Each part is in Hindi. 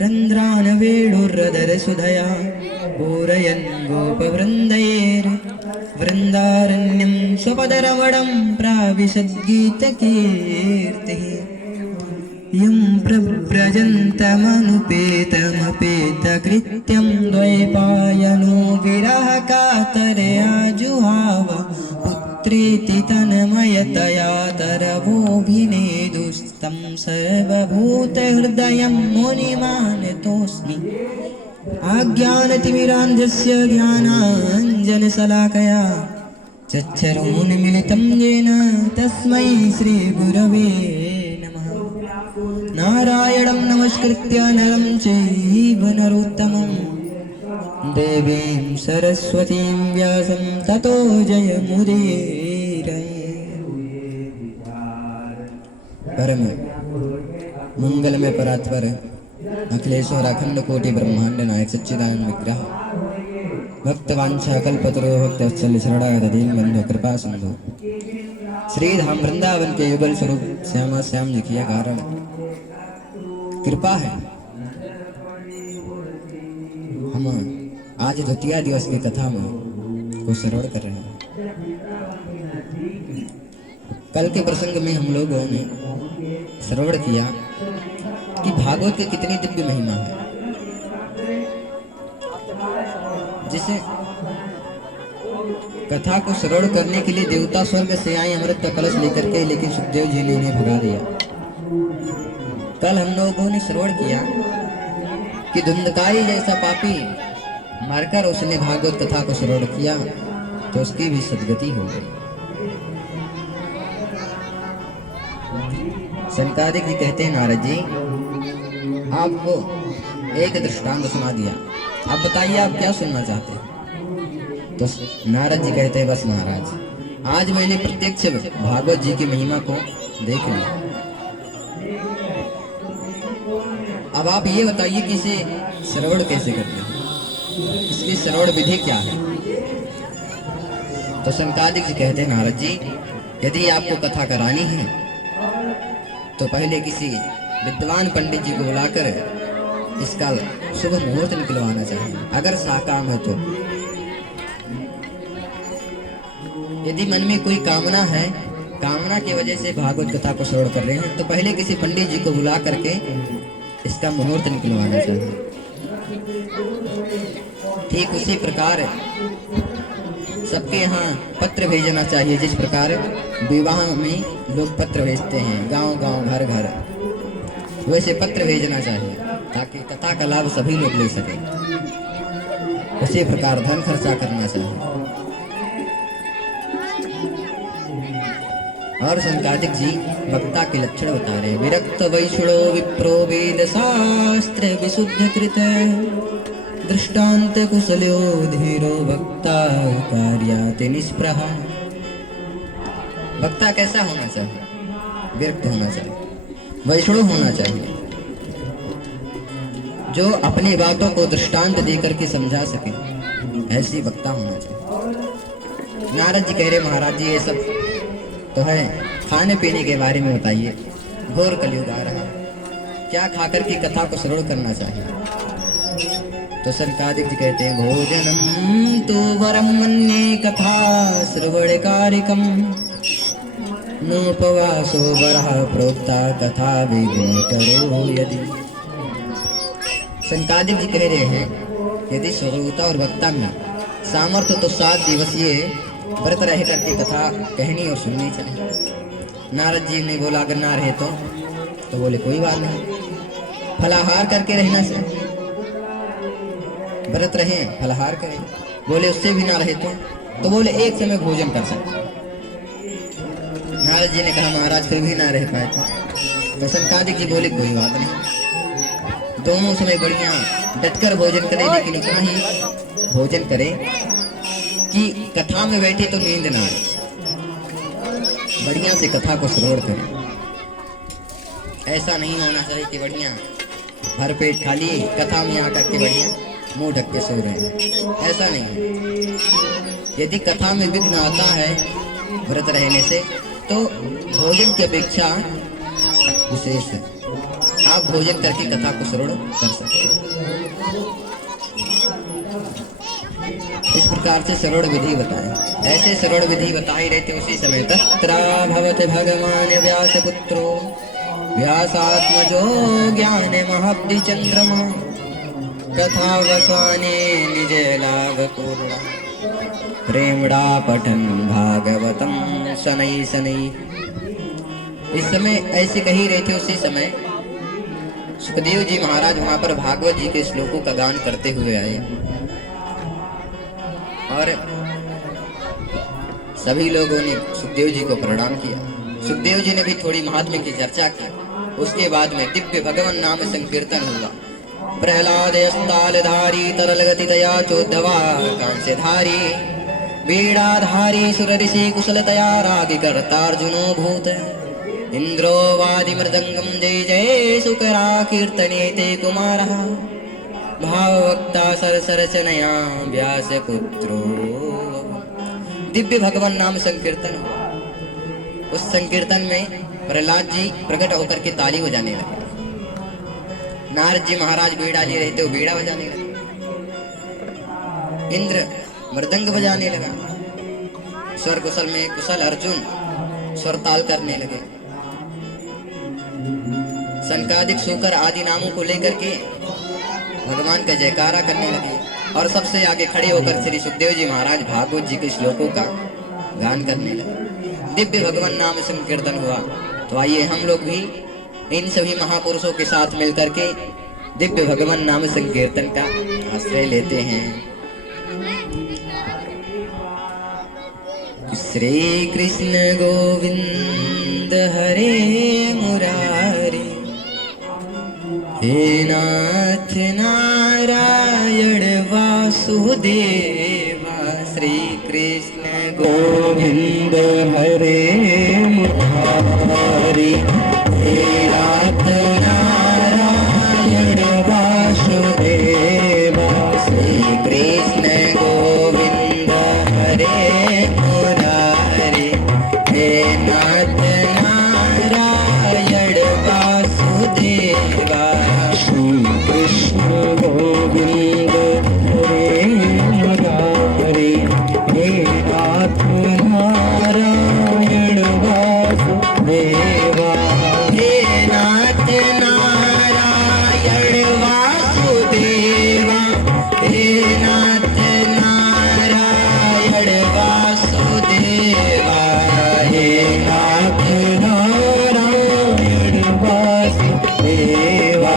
रन्ध्रान् वेणुर्रदरसुधया पूरयन् गोपवृन्दैर्वृन्दारण्यं स्वपदरमणं प्राविशद्गीतकीर्तिः यं प्रव्रजन्तमनुपेतमपेतकृत्यं द्वैपायनो विरहकातरया जुहाव पुत्रेति तन्मयतया तरवोऽभिनेदुस्तं सर्वभूतहृदयं मुनिमानतोऽस्मि आज्ञानतिमिरान्धस्य ज्ञानाञ्जनशलाकया चक्षुरुन्मीलितं येन तस्मै श्रीगुरवे नमः। नारायणं नमस्कृत्य नरं चैव नरोत्तमं देवीं सरस्वतीं व्यासं ततो जयमुदीरये। परम मंगलमय परात्पर अखिलेश्वर अखंड कोटि ब्रह्मांड नायक सच्चिदानंद विग्रह भक्तवांछा कल्पतरो भक्तवत्सल शरणागत दीनबंधु कृपा सिंधु श्री धाम वृंदावन के युगल स्वरूप श्यामा श्याम जी की कारण कृपा है। हम आज द्वितीय दिवस की कथा में को श्रवण कर रहे हैं। कल के प्रसंग में हम लोगों ने श्रवण किया कि भागवत की कितनी दिव्य महिमा है, जिसे कथा को श्रवण करने के लिए देवता स्वर्ग से आए अमृत का कलश लेकर के, लेकिन सुखदेव जी ने उन्हें भगा दिया। कल हम लोगों ने श्रवण किया कि धुंधकारी जैसा पापी मारकर उसने भागवत कथा को श्रवण किया तो उसकी भी सद्गति हो गई। सनकादिक जी कहते हैं नारद जी आपको एक दृष्टांत सुना दिया, आप बताइए आप क्या सुनना चाहते हैं। तो नारद जी कहते हैं बस महाराज आज मैंने प्रत्यक्ष भागवत जी की महिमा को देख लिया, अब आप ये बताइए कि इसे श्रवण कैसे करते हैं, इसकी श्रवण विधि क्या है। तो सनकादिक जी कहते हैं नारद जी यदि आपको कथा करानी है तो पहले किसी विद्वान पंडित जी को बुलाकर इसका शुभ मुहूर्त निकलवाना चाहिए, अगर साकाम है तो। यदि मन में कोई कामना है, कामना की वजह से भागवत कथा को श्रवण कर रहे हैं, तो पहले किसी पंडित जी को बुला करके इसका मुहूर्त निकलवाना चाहिए। ठीक उसी प्रकार सबके यहाँ पत्र भेजना चाहिए, जिस प्रकार विवाह में लोग पत्र भेजते हैं गांव गांव घर घर, वैसे पत्र भेजना चाहिए ताकि कथा का लाभ सभी लोग ले सकें। उसी प्रकार धन खर्चा करना चाहिए। और सनकादिक जी वक्ता के लक्षण बता रहे हैं। विरक्त वैष्णो विप्रो वेद शास्त्र विशुद्ध कृत दृष्टांत कुशलो धीरो वक्ता कार्याति निष्प्रह। वक्ता कैसा होना चाहिए? विरक्त होना चाहिए, वैष्णव होना चाहिए, जो अपनी बातों को दृष्टांत देकर के समझा सके, ऐसी वक्ता होना चाहिए। नारद जी कह रहे महाराज जी ये सब तो है, खाने पीने के बारे में बताइए, घोर कलयुग आ रहा, क्या खाकर की कथा को श्रवण करना चाहिए। तो सनकादिक जी कहते हैं भोजनम तो वरम मन्ये कथा श्रवण कारिकम नोपवासो वरः प्रोक्ता कथा विघ्न करो यदि। सनकादिक जी कह रहे हैं यदि श्रोता और वक्ता में सामर्थ्य तो 7 दिवसीय व्रत रह करके कथा कहनी और सुननी चाहिए। नारद जी ने बोला अगर ना रहे तो बोले कोई बात नहीं, फलाहार करके रहना से व्रत रहे फलाहार करें। बोले उससे भी ना रहे तो बोले एक समय भोजन कर सकते। नारद जी ने कहा महाराज फिर भी ना रह पाए तो सनकादिक जी बोले कोई बात नहीं, दोनों समय बढ़िया डटकर भोजन करें, लेकिन इतना ही भोजन करें कि कथा में बैठे तो नींद ना आए, बढ़िया से कथा को श्रवण करें। ऐसा नहीं होना चाहिए कि बढ़िया भर पेट खाली कथा में आकर के बढ़िया मुंह ढक के सो रहे हैं, ऐसा नहीं है। यदि कथा में विघ्न आता है व्रत रहने से तो भोजन की अपेक्षा विशेष है। आप भोजन करके कथा को श्रवण कर सकते। इस प्रकार से श्रवण विधि बताए। ऐसे श्रवण विधि बताई रहते उसी समय तत्रा भवते भगवान व्यास पुत्रो व्यासात्मजो ज्ञान महाब्धि चंद्रमा कथा वसाने निज लाभ पूर्णा प्रेमड़ा पठन भागवतम शनै शनै। इस समय ऐसे कही रहे थे उसी समय सुखदेव जी महाराज वहां पर भागवत जी के श्लोकों का गान करते हुए आए और सभी लोगों ने सुखदेव जी को प्रणाम किया। सुखदेव जी ने भी थोड़ी महात्म्य की चर्चा की। उसके बाद में दिव्य भगवान नाम संकीर्तन हुआ। प्रहलाद अस्तालधारी तरल गति दया चोद्धवा कांस्यधारी वीणाधारी सुर ऋषि कुशलतया राग कर्तार्जुनो भूत इंद्रो वादि मृदंगम जय जय सुकरा कीर्तने ते कुमारः भाववक्ता सरसरचनया व्यास पुत्रो। दिव्य भगवान नाम संकीर्तन हुआ। उस संकीर्तन में प्रहलाद जी प्रकट होकर के ताली बजाने लगे। नारद जी महाराज बीड़ा लिए रहते वो बीड़ा बजाने लगे। इंद्र मृदंग बजाने लगा। स्वर कुशल में कुशल अर्जुन स्वर ताल करने लगे। संकादिक शूकर आदि नामों को लेकर के भगवान का जयकारा करने लगे और सबसे आगे खड़े होकर श्री सुखदेव जी महाराज भागवत जी के श्लोकों का गान करने लगे। दिव्य भगवान नाम संकीर्तन हुआ। तो आइए हम लोग भी इन सभी महापुरुषों के साथ मिलकर के दिव्य भगवान नाम संकीर्तन का आश्रय लेते हैं। श्री कृष्ण गोविंद हरे मुरारी हे नाथ नारायण वासुदेवा। श्री कृष्ण गोविंद हरे मुरारी हे नाथ नारायण वासुदेवा। श्री कृष्ण गोविंद हरे मुरारी हे नाथ नारायण वासुदेवा। श्री कृष्ण गोविंद हरे मुरारी हे नाथ नारायण वासुदेवा। हे नाथ नारायण वासुदेवा। हे नाथ नारायण वासुदेवा। हे नाथ नारायण वासुदेवा।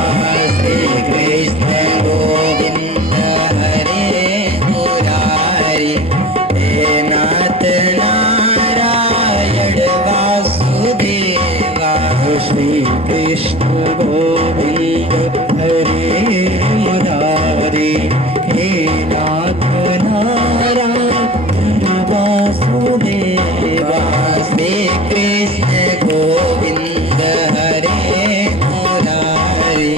श्री कृष्ण गोविंद हरे मुरारी हे नाथ नारायण वासुदेवा। श्री कृष्ण गोविंद हरे मुरारी हे नाथ नारायण वासुदेवा। श्री कृष्ण गोविंद हरे मुरारी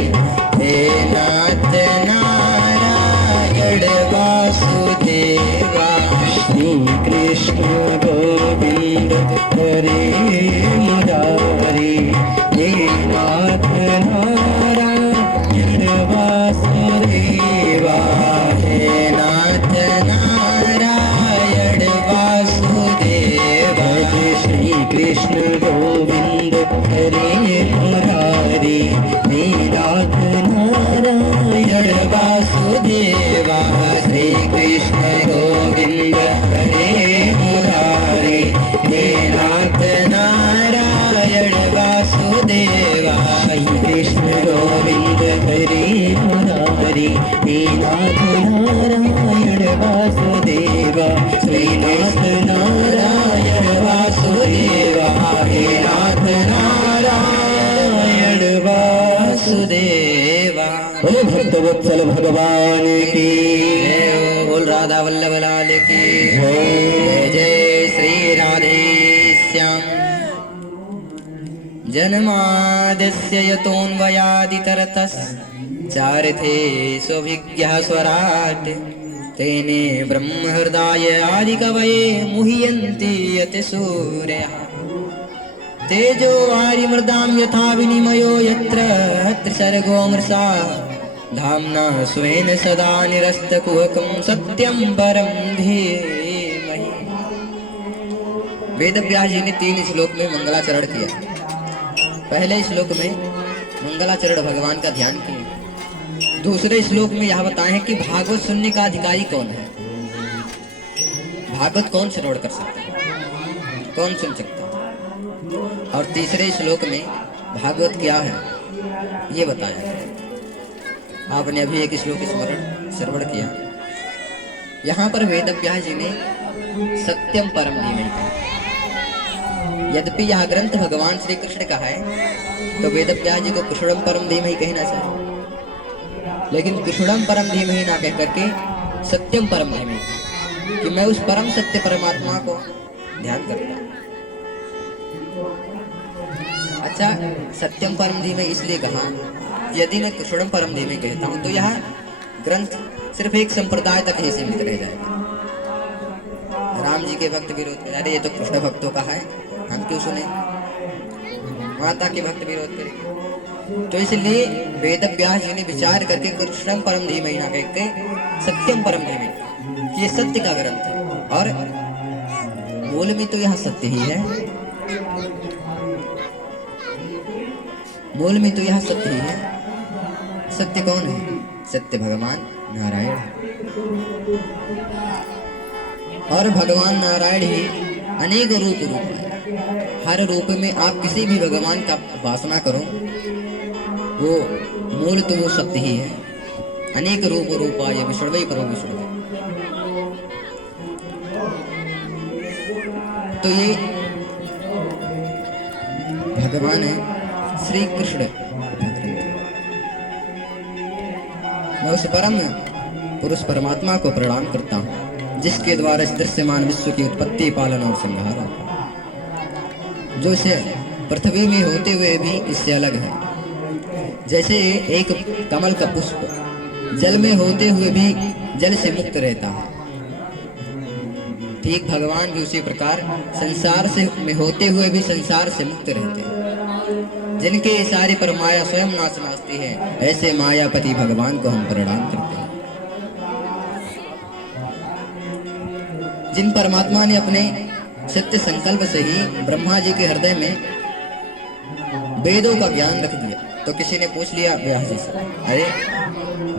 हे नाथ नारायण वासुदेवा। श्री कृष्ण गोविंद हरे मुरारी हे नाथ नारायण वासुदेवा। हे नाथ नारायण वासुदेवा। श्री कृष्ण गोविंद हरे मुरारी हे नाथ नारायण वासुदेवा। श्री कृष्ण गोविंद हरे मुरारी हे नाथ नारायण वासुदेवा। श्री कृष्ण गोविंद हरे मुरारी हे नाथ नारायण वासुदेवा। श्री नाथ नारायण वासुदेवा। हे नाथ नारायण वासुदेवा। बोले भक्तवत्सल भगवान की जय। बोल राधा वल्लभ लाल की जय। जय श्री राधे श्याम। जन्माद्यस्य यतोऽन्वयादितरतश्चार्थे स्वभिज्ञः स्वराट् तेने ब्रह्महृदाय आदिकवये मुह्यन्ति यतिसूरयः। तेजो वारि मृदाम यथा विनिमयो यत्र यत्र सर्गो मृषा धाम्ना स्वेन सदा निरस्तकुहकं सत्यं परं धीमहि। वेद व्यास जी ने 3 श्लोक में मंगलाचरण किया। पहले श्लोक में मंगलाचरण भगवान का ध्यान किए। दूसरे श्लोक में यह बताएं कि भागवत सुनने का अधिकारी कौन है। भागवत कौन श्रवण कर सकता है, कौन सुन सकता है। और तीसरे श्लोक में भागवत क्या है ये बताया। आपने अभी एक श्लोक श्रवण किया। यहाँ पर वेद व्यास जी ने सत्यम परम धीमहि कहा। यद्यपि यह ग्रंथ भगवान श्री कृष्ण का है तो वेद व्यास जी को कृष्णम परम धीमहि कहना चाहिए, लेकिन कृष्णम परम धीमहि ना कह करके सत्यम परम धीमहि, कि मैं उस परम सत्य परमात्मा को ध्यान करता हूँ। अच्छा, सत्यम परम धीमहि इसलिए कहा, यदि मैं कृष्णम परम धीमहि कहता हूँ तो यह ग्रंथ सिर्फ एक संप्रदाय तक ही सीमित रह जाएगा। राम जी के भक्त विरोध कर, अरे ये तो कृष्ण भक्तों का है, हम क्यों सुने। माता के भक्त विरोध करें, तो इसलिए वेद व्यास जी ने विचार करके कृष्णम परम धीमहि ना कह के सत्यम परम धीमहि, ये सत्य का ग्रंथ है और मूल में तो यह सत्य ही है। मूल में तो यह सत्य ही है। सत्य कौन है? सत्य भगवान नारायण है। और भगवान नारायण ही अनेक रूप है। हर रूप में आप किसी भी भगवान का उपासना करो, वो मूल तो वो सत्य ही है। अनेक रूप रूपाय विष्णवे परम विष्णवे। तो ये भगवान है श्री कृष्ण। मैं उस परम पुरुष परमात्मा को प्रणाम करता हूँ जिसके द्वारा इस दृश्यमान विश्व की उत्पत्ति, पालन और संहार होता है, जो से पृथ्वी में होते हुए भी इससे अलग है। जैसे एक कमल का पुष्प जल में होते हुए भी जल से मुक्त रहता है, ठीक भगवान भी उसी प्रकार संसार से में होते हुए भी संसार से मुक्त रहते हैं। जिनके ये सारी परमाया स्वयं नाश नाचती है, ऐसे मायापति भगवान को हम प्रणाम करते हैं। जिन परमात्मा ने अपने सत्य संकल्प से ही ब्रह्मा जी के हृदय में वेदों का ज्ञान रख दिया, तो किसी ने पूछ लिया व्यास जी से, अरे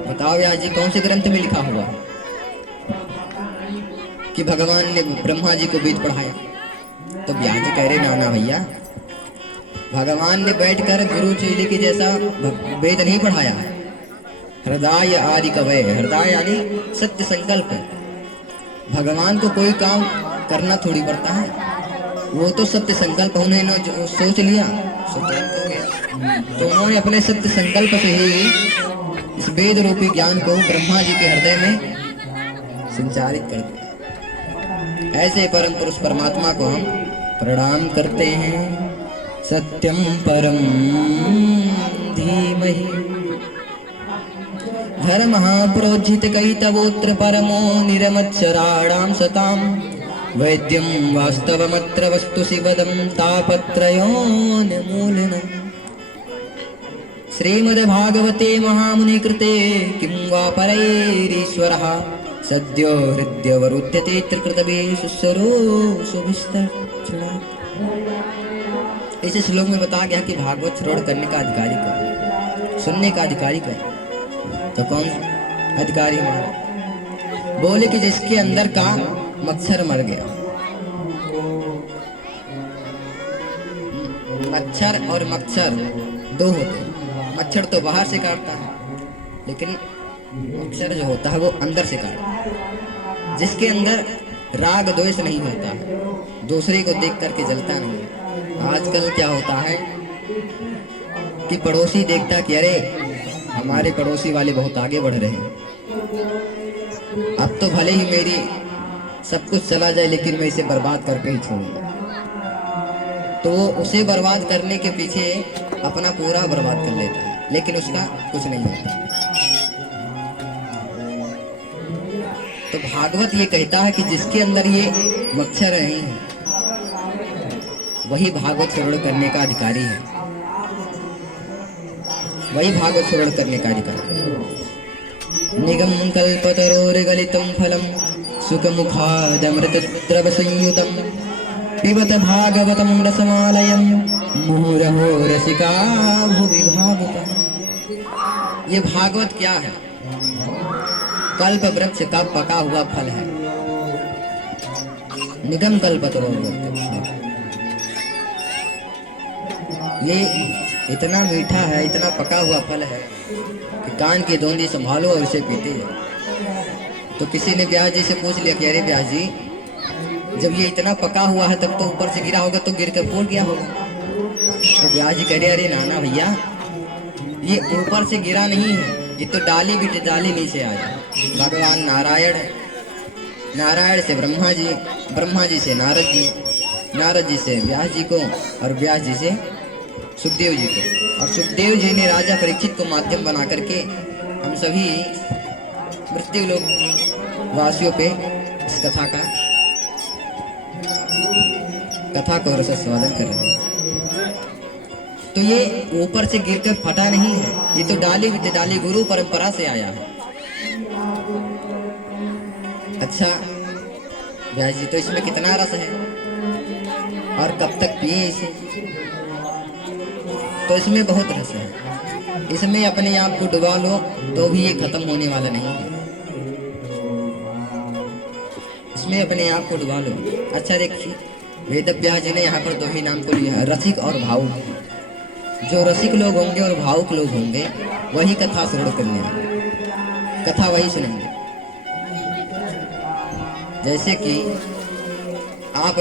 बताओ व्यास जी कौन से ग्रंथ में लिखा हुआ कि भगवान ने ब्रह्मा जी को वेद पढ़ाया। तो व्यास जी कह रहे, नाना भैया, भगवान ने बैठकर गुरु चेले के जैसा वेद नहीं पढ़ाया। हृदय आदि कवय, हृदय यानी सत्य संकल्प। भगवान को कोई काम करना थोड़ी पड़ता है, वो तो सत्य संकल्प उन्होंने सोच लिया, तुरंत हो गया। तो उन्होंने अपने सत्य संकल्प से ही इस वेद रूपी ज्ञान को ब्रह्मा जी के हृदय में संचारित कर दिया। ऐसे परम पुरुष परमात्मा को हम प्रणाम करते हैं। सत्यम परम धीमहि धर्मः प्रोज्झित कैतवोत्र परमो निरमच्छराणां सतां वैद्यं वास्तवमत्र वस्तु शिवदं तापत्रयोन्मूलनम्। श्रीमद्भागवते महामुनिकृते किं वा परैरीश्वरः सद्यो हृद्यवरुध्यते त्रिकृतवेषु शुभीस्तक्षणात्। इस श्लोक में बताया गया कि भागवत श्रवण करने का अधिकारी कौन, सुनने का अधिकारी कौन। तो कौन अधिकारी हमारा? बोले कि जिसके अंदर का मच्छर मर गया। मच्छर और मच्छर दो होते हैं। मच्छर तो बाहर से काटता है, लेकिन मच्छर जो होता है वो अंदर से काटता है। जिसके अंदर राग द्वेष नहीं होता है, दूसरे को देख करके जलता नहीं है। आजकल क्या होता है कि पड़ोसी देखता कि अरे हमारे पड़ोसी वाले बहुत आगे बढ़ रहे हैं, अब तो भले ही मेरी सब कुछ चला जाए लेकिन मैं इसे बर्बाद करके ही छोड़ूंगा। तो उसे बर्बाद करने के पीछे अपना पूरा बर्बाद कर लेता है, लेकिन उसका कुछ नहीं होता। तो भागवत ये कहता है कि जिसके अंदर ये मच्छर नहीं है, वही भागवत श्रवण करने का अधिकारी है, वही भागवत श्रवण करने का अधिकारी। निगम कल्पतरोर्गलितं फलं सुखमुखादमृतद्रव संयुतं पिबत भागवतं रसमालयं मुहुरहो रसिका भुवि भावुकः। ये भागवत क्या है? कल्प वृक्ष का पका हुआ फल है। निगम कल्पतरोर्गलितं, ये इतना मीठा है, इतना पका हुआ फल है कि कान की धोंदी संभालो और इसे पीते जाओ। तो किसी ने व्यास जी से पूछ लिया कि अरे व्यास जी, जब ये इतना पका हुआ है तब तो ऊपर से गिरा होगा, तो गिर कर फूट गया होगा। तो व्यास जी कह रहे अरे नाना भैया, ये ऊपर से गिरा नहीं है, ये तो डाली भी डाली नीचे आया। भगवान नारायण, नारायण से ब्रह्मा जी, ब्रह्मा जी से नारद जी, नारद जी से व्यास जी को, और व्यास जी से सुखदेव जी को, और सुखदेव जी ने राजा परीक्षित को माध्यम बना करके हम सभी मृत्यु लोक वासियों पे इस कथा को रसास्वादन कर रहे हैं। तो ये ऊपर से गिरकर फटा नहीं है, ये तो डाली विद डाली गुरु परंपरा से आया है। अच्छा व्यास जी, तो इसमें कितना रस है और कब तक पिए इसे? तो इसमें बहुत रस है, इसमें अपने आप को डुबा लो तो भी ये खत्म होने वाला नहीं है। इसमें अपने आप को डुबा लो। अच्छा देखिए, वेद व्यास जी ने यहाँ पर दो ही नाम को लिया है, रसिक और भावुक। जो रसिक लोग होंगे और भावुक लोग होंगे वही कथा श्रवण करने हैं, कथा वही सुनेंगे। जैसे कि आप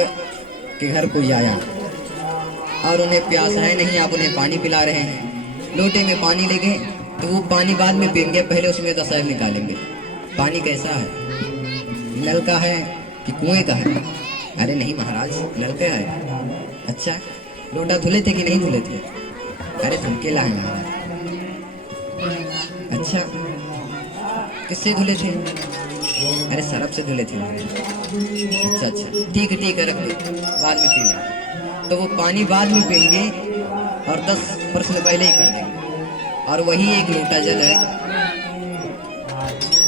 के घर कोई आया और उन्हें प्यास है नहीं, आप उन्हें पानी पिला रहे हैं, लोटे में पानी ले गए, तो वो पानी बाद में पिएंगे, पहले उसमें रसाय निकालेंगे। पानी कैसा है? नल का है कि कुएं का है? अरे नहीं महाराज, नल का है। अच्छा, लोटा धुले थे कि नहीं धुले थे? अरे धुलके लाए महाराज। अच्छा, किससे धुले थे? अरे सरफ से धुले थे। अच्छा अच्छा, ठीक है ठीक है, रख दो, बाद में पी लेंगे। तो वो पानी बाद में पीएंगे और 10 प्रश्न पहले ही कर देंगे। और वही एक लोटा जल है,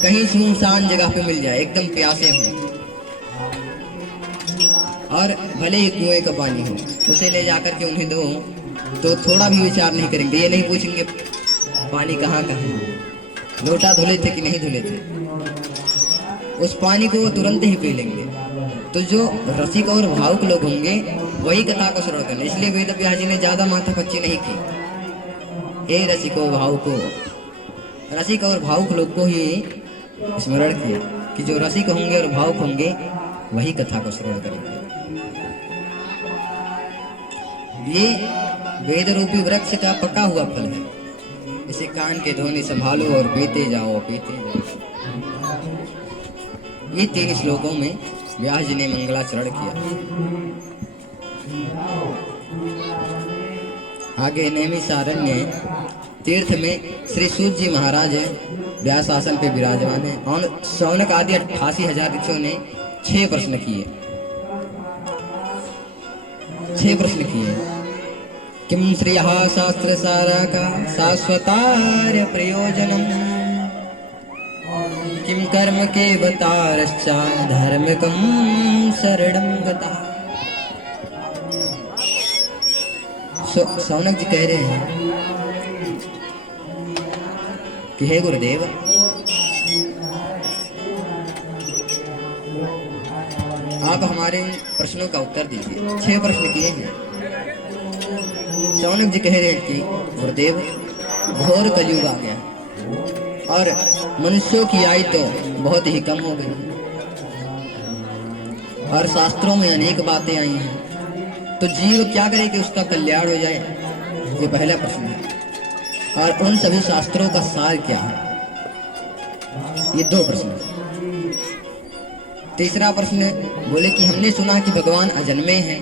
कहीं सुनसान जगह पे मिल जाए, एकदम प्यासे हो और भले ही कुएं का पानी हो, उसे ले जाकर के उन्हें दो तो थोड़ा भी विचार नहीं करेंगे। ये नहीं पूछेंगे पानी कहाँ का है, लोटा धुले थे कि नहीं धुले थे, उस पानी को वो तुरंत ही पी लेंगे। तो जो रसिक और भावुक लोग होंगे वही कथा को श्रवण करना। इसलिए वेद व्यास जी ने ज्यादा माथापच्ची नहीं की। हे रसिको भावुको, रसिक और भावुक लोग को ही स्मरण किया कि जो रसिक होंगे और भावुक होंगे वही कथा को श्रवण करेंगे। ये वेद रूपी वृक्ष का पका हुआ फल है, इसे कान के धोनी संभालो और पीते जाओ पीते जाओ। ये 3 श्लोकों में व्यास जी ने मंगलाचरण किया। आगे नैमिषारण्य तीर्थ में श्री सूत जी महाराज व्यास आसन पे विराजमान है और शौनक आदि 88,000 ऋषियों ने 6 प्रश्न किए। 6 प्रश्न किए। किम श्रियः शास्त्र सारा का शाश्वतार्य प्रयोजनम, किम कर्म के बतारश्चा धर्मकम शरणं गतः। शौनक जी कह रहे हैं कि हे गुरुदेव, आप हमारे प्रश्नों का उत्तर दीजिए। 6 प्रश्न किए हैं। शौनक जी कह रहे हैं कि गुरुदेव, घोर कलयुग आ गया और मनुष्यों की आयु तो बहुत ही कम हो गई और शास्त्रों में अनेक बातें आई हैं, तो जीव क्या करे कि उसका कल्याण हो जाए? ये पहला प्रश्न है। और उन सभी शास्त्रों का सार क्या है? ये 2 प्रश्न है। तीसरा प्रश्न बोले कि हमने सुना कि भगवान अजन्मे हैं,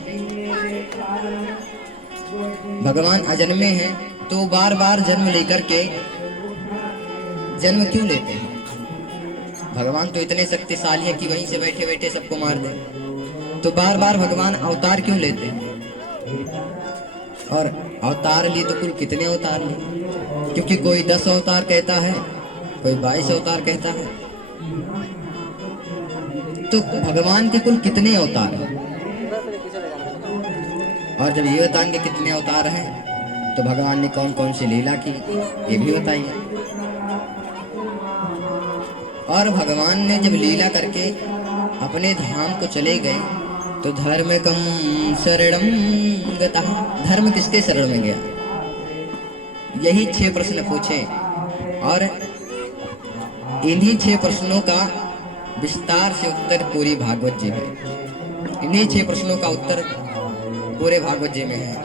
भगवान अजन्मे हैं तो बार बार जन्म लेकर के जन्म क्यों लेते हैं? भगवान तो इतने शक्तिशाली है कि वहीं से बैठे बैठे सबको मार दे, तो बार बार भगवान अवतार क्यों लेते हैं? और अवतार लिए तो कुल कितने अवतार लिए, क्योंकि कोई 10 अवतार कहता है, कोई 22 अवतार कहता है। तो भगवान के कुल कितने अवतार हैं? और जब ये बताएंगे कितने अवतार हैं, तो भगवान ने कौन कौन सी लीला की ये भी बताइए। और भगवान ने जब लीला करके अपने धाम को चले गए, तो धर्म कम शरणम गतः, धर्म किसके शरण में गया? यही 6 प्रश्न पूछे, और इन्हीं 6 प्रश्नों का विस्तार से उत्तर पूरी भागवत जी में। इन्हीं 6 प्रश्नों का उत्तर पूरे भागवत जी में है।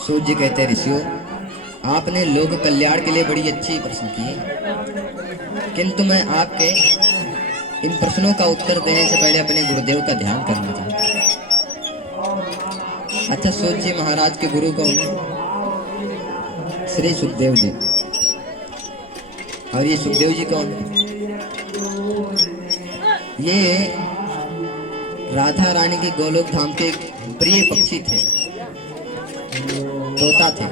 सूत जी कहते, ऋषियों, आपने लोक कल्याण के लिए बड़ी अच्छी प्रश्न किए, किंतु मैं आपके इन प्रश्नों का उत्तर देने से पहले अपने गुरुदेव का ध्यान करना चाहता हूँ। अच्छा, सूत जी महाराज के गुरु कौन है? श्री सुखदेव जी। और ये सुखदेव जी कौन है? ये राधा रानी के गोलोक धाम के प्रिय पक्षी थे, तोता थे।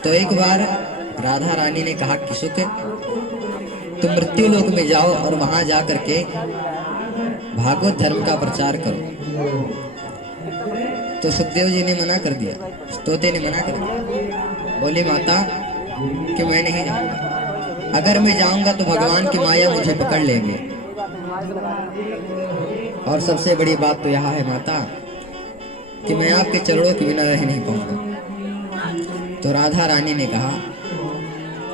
तो एक बार राधा रानी ने कहा कि सुख, तुम मृत्यु लोक में जाओ और वहां जा करके भागवत धर्म का प्रचार करो। तो सुखदेव जी ने मना कर दिया, तोते ने मना कर दिया। बोली, माता कि मैं नहीं जाऊंगा, अगर मैं जाऊंगा तो भगवान की माया मुझे पकड़ लेंगे। और सबसे बड़ी बात तो यह है माता कि मैं आपके चरणों के बिना रह नहीं पाऊंगा। तो राधा रानी ने कहा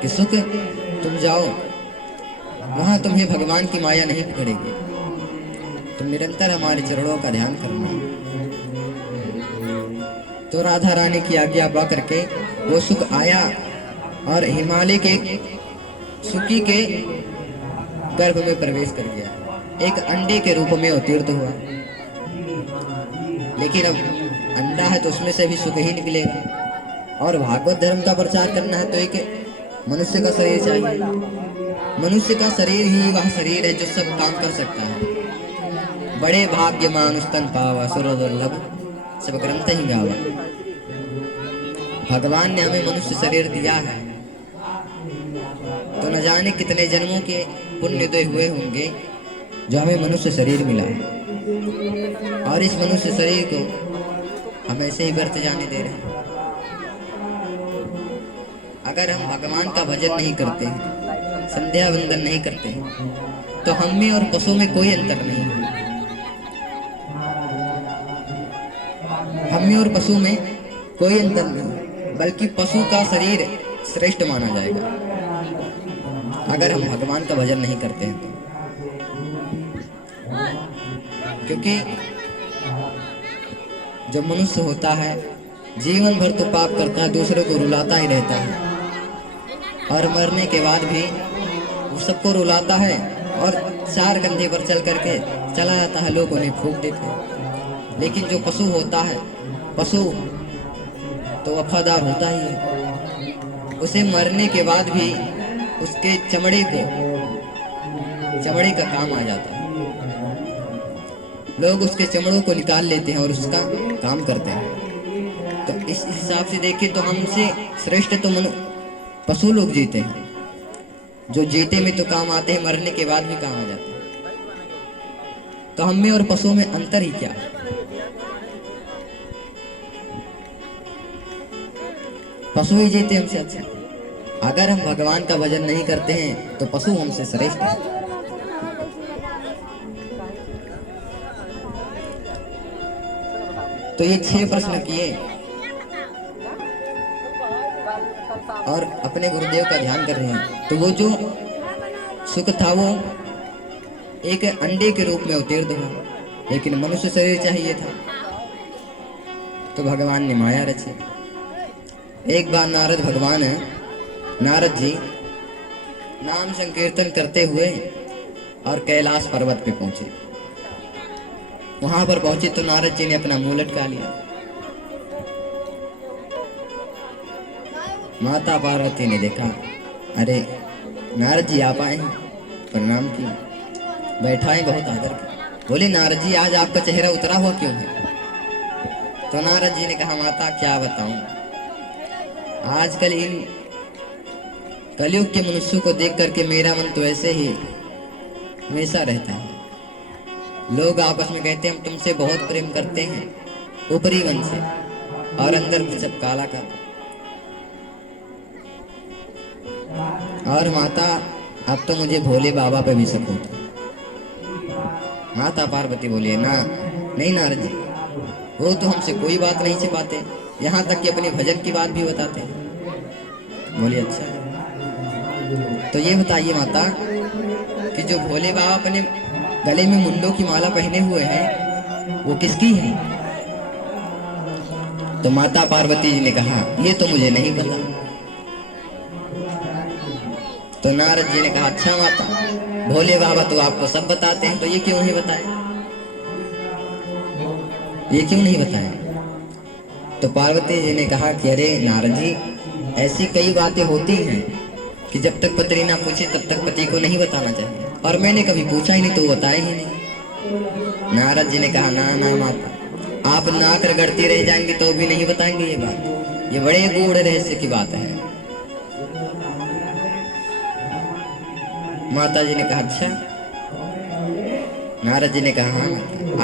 कि सुख, तुम जाओ, वहां तुम्हें भगवान की माया नहीं पकड़ेगी, तुम निरंतर हमारे चरणों का ध्यान करना। तो राधा रानी की आज्ञा पा करके वो सुख आया और हिमालय के सुकी के गर्भ में प्रवेश कर गया, एक अंडे के रूप में अवतीर्ण हुआ। लेकिन अब अंडा है तो उसमें से भी सुख ही निकलेगा, और भागवत धर्म का प्रचार करना है तो एक मनुष्य का शरीर चाहिए। मनुष्य का शरीर ही वह शरीर है जो सब काम कर सकता है। बड़े भाग्य मानुष तन पावा, सुरदुर्लभ सब ग्रंथ ही गावा। भगवान ने हमें मनुष्य शरीर दिया है, तो न जाने कितने जन्मों के पुण्योदय हुए होंगे जो हमें मनुष्य शरीर मिला है। और इस मनुष्य शरीर को हम ऐसे ही व्यर्थ जाने दे रहे हैं। अगर हम भगवान का भजन नहीं करते हैं, संध्या वंदन नहीं करते हैं, तो हम में और पशु में कोई अंतर नहीं है। हम में और पशु में कोई अंतर नहीं, बल्कि पशु का शरीर श्रेष्ठ माना जाएगा अगर हम भगवान का भजन नहीं करते हैं तो। क्योंकि जो मनुष्य होता है जीवन भर तो पाप करता है, दूसरों को रुलाता ही रहता है, और मरने के बाद भी वो सबको रुलाता है और 4 कंधे पर चल करके चला जाता है, लोग उन्हें फूंक देते हैं। लेकिन जो पशु होता है, पशु तो वफादार होता ही है, उसे मरने के बाद भी उसके चमड़े का काम आ जाता है। लोग उसके चमड़ों को निकाल लेते हैं और उसका काम करते हैं। तो इस हिसाब से देखें तो हमसे श्रेष्ठ तो पशु लोग जीते हैं, जो जीते में तो काम आते हैं, मरने के बाद भी काम आ जाते हैं। तो हम में और पशु में अंतर ही क्या है? पशु ही जीते हमसे अच्छा। अगर हम भगवान का भजन नहीं करते हैं तो पशु हमसे श्रेष्ठ है। तो ये 6 प्रश्न किए और अपने गुरुदेव का ध्यान कर रहे हैं। तो वो जो सुख था वो एक अंडे के रूप में अवतीर्ण हुआ, लेकिन मनुष्य शरीर चाहिए था, तो भगवान ने माया रची। एक बार नारद जी नाम संकीर्तन करते हुए और कैलाश पर्वत पे पहुंचे। वहां पर पहुंचे तो नारद जी ने अपना मुंह लटका लिया। माता पार्वती ने देखा, अरे नारद जी आप आए हैं, प्रणाम किया, बैठाएं, बहुत आदर किया। बोले नारद जी आज आपका चेहरा उतरा हुआ क्यों है? तो नारद जी ने कहा माता क्या बताऊं, आजकल इन कलयुग के मनुष्यों को देख करके मेरा मन तो ऐसे ही हमेशा रहता है। लोग आपस में कहते हैं हम तुमसे बहुत प्रेम करते हैं ऊपरी मन से, और अंदर सब काला काला। और माता अब तो मुझे भोले बाबा पे भी शक होता। माता पार्वती बोली ना नहीं नारद जी, वो तो हमसे कोई बात नहीं छिपाते, यहाँ तक कि अपने भजन की बात भी बताते हैं। बोले अच्छा, तो ये बताइए माता कि जो भोले बाबा अपने गले में मुंडों की माला पहने हुए हैं वो किसकी है? तो माता पार्वती जी ने कहा ये तो मुझे नहीं पता। तो नारद जी ने कहा अच्छा माता, भोले बाबा तो आपको सब बताते हैं, तो ये क्यों नहीं बताए? ये क्यों नहीं बताए? तो पार्वती जी ने कहा कि अरे नारद जी, ऐसी कई बातें होती हैं कि जब तक पत्नी ना पूछे तब तक पति को नहीं बताना चाहिए, और मैंने कभी पूछा ही नहीं तो बताए ही नहीं। नारद जी ने कहा ना ना माता, आप नाक रगड़ती रह जाएंगे तो भी नहीं बताएंगे ये बात, ये बड़े गूढ़ रहस्य की बात है। माता जी ने कहा अच्छा। नारद जी ने कहा हाँ,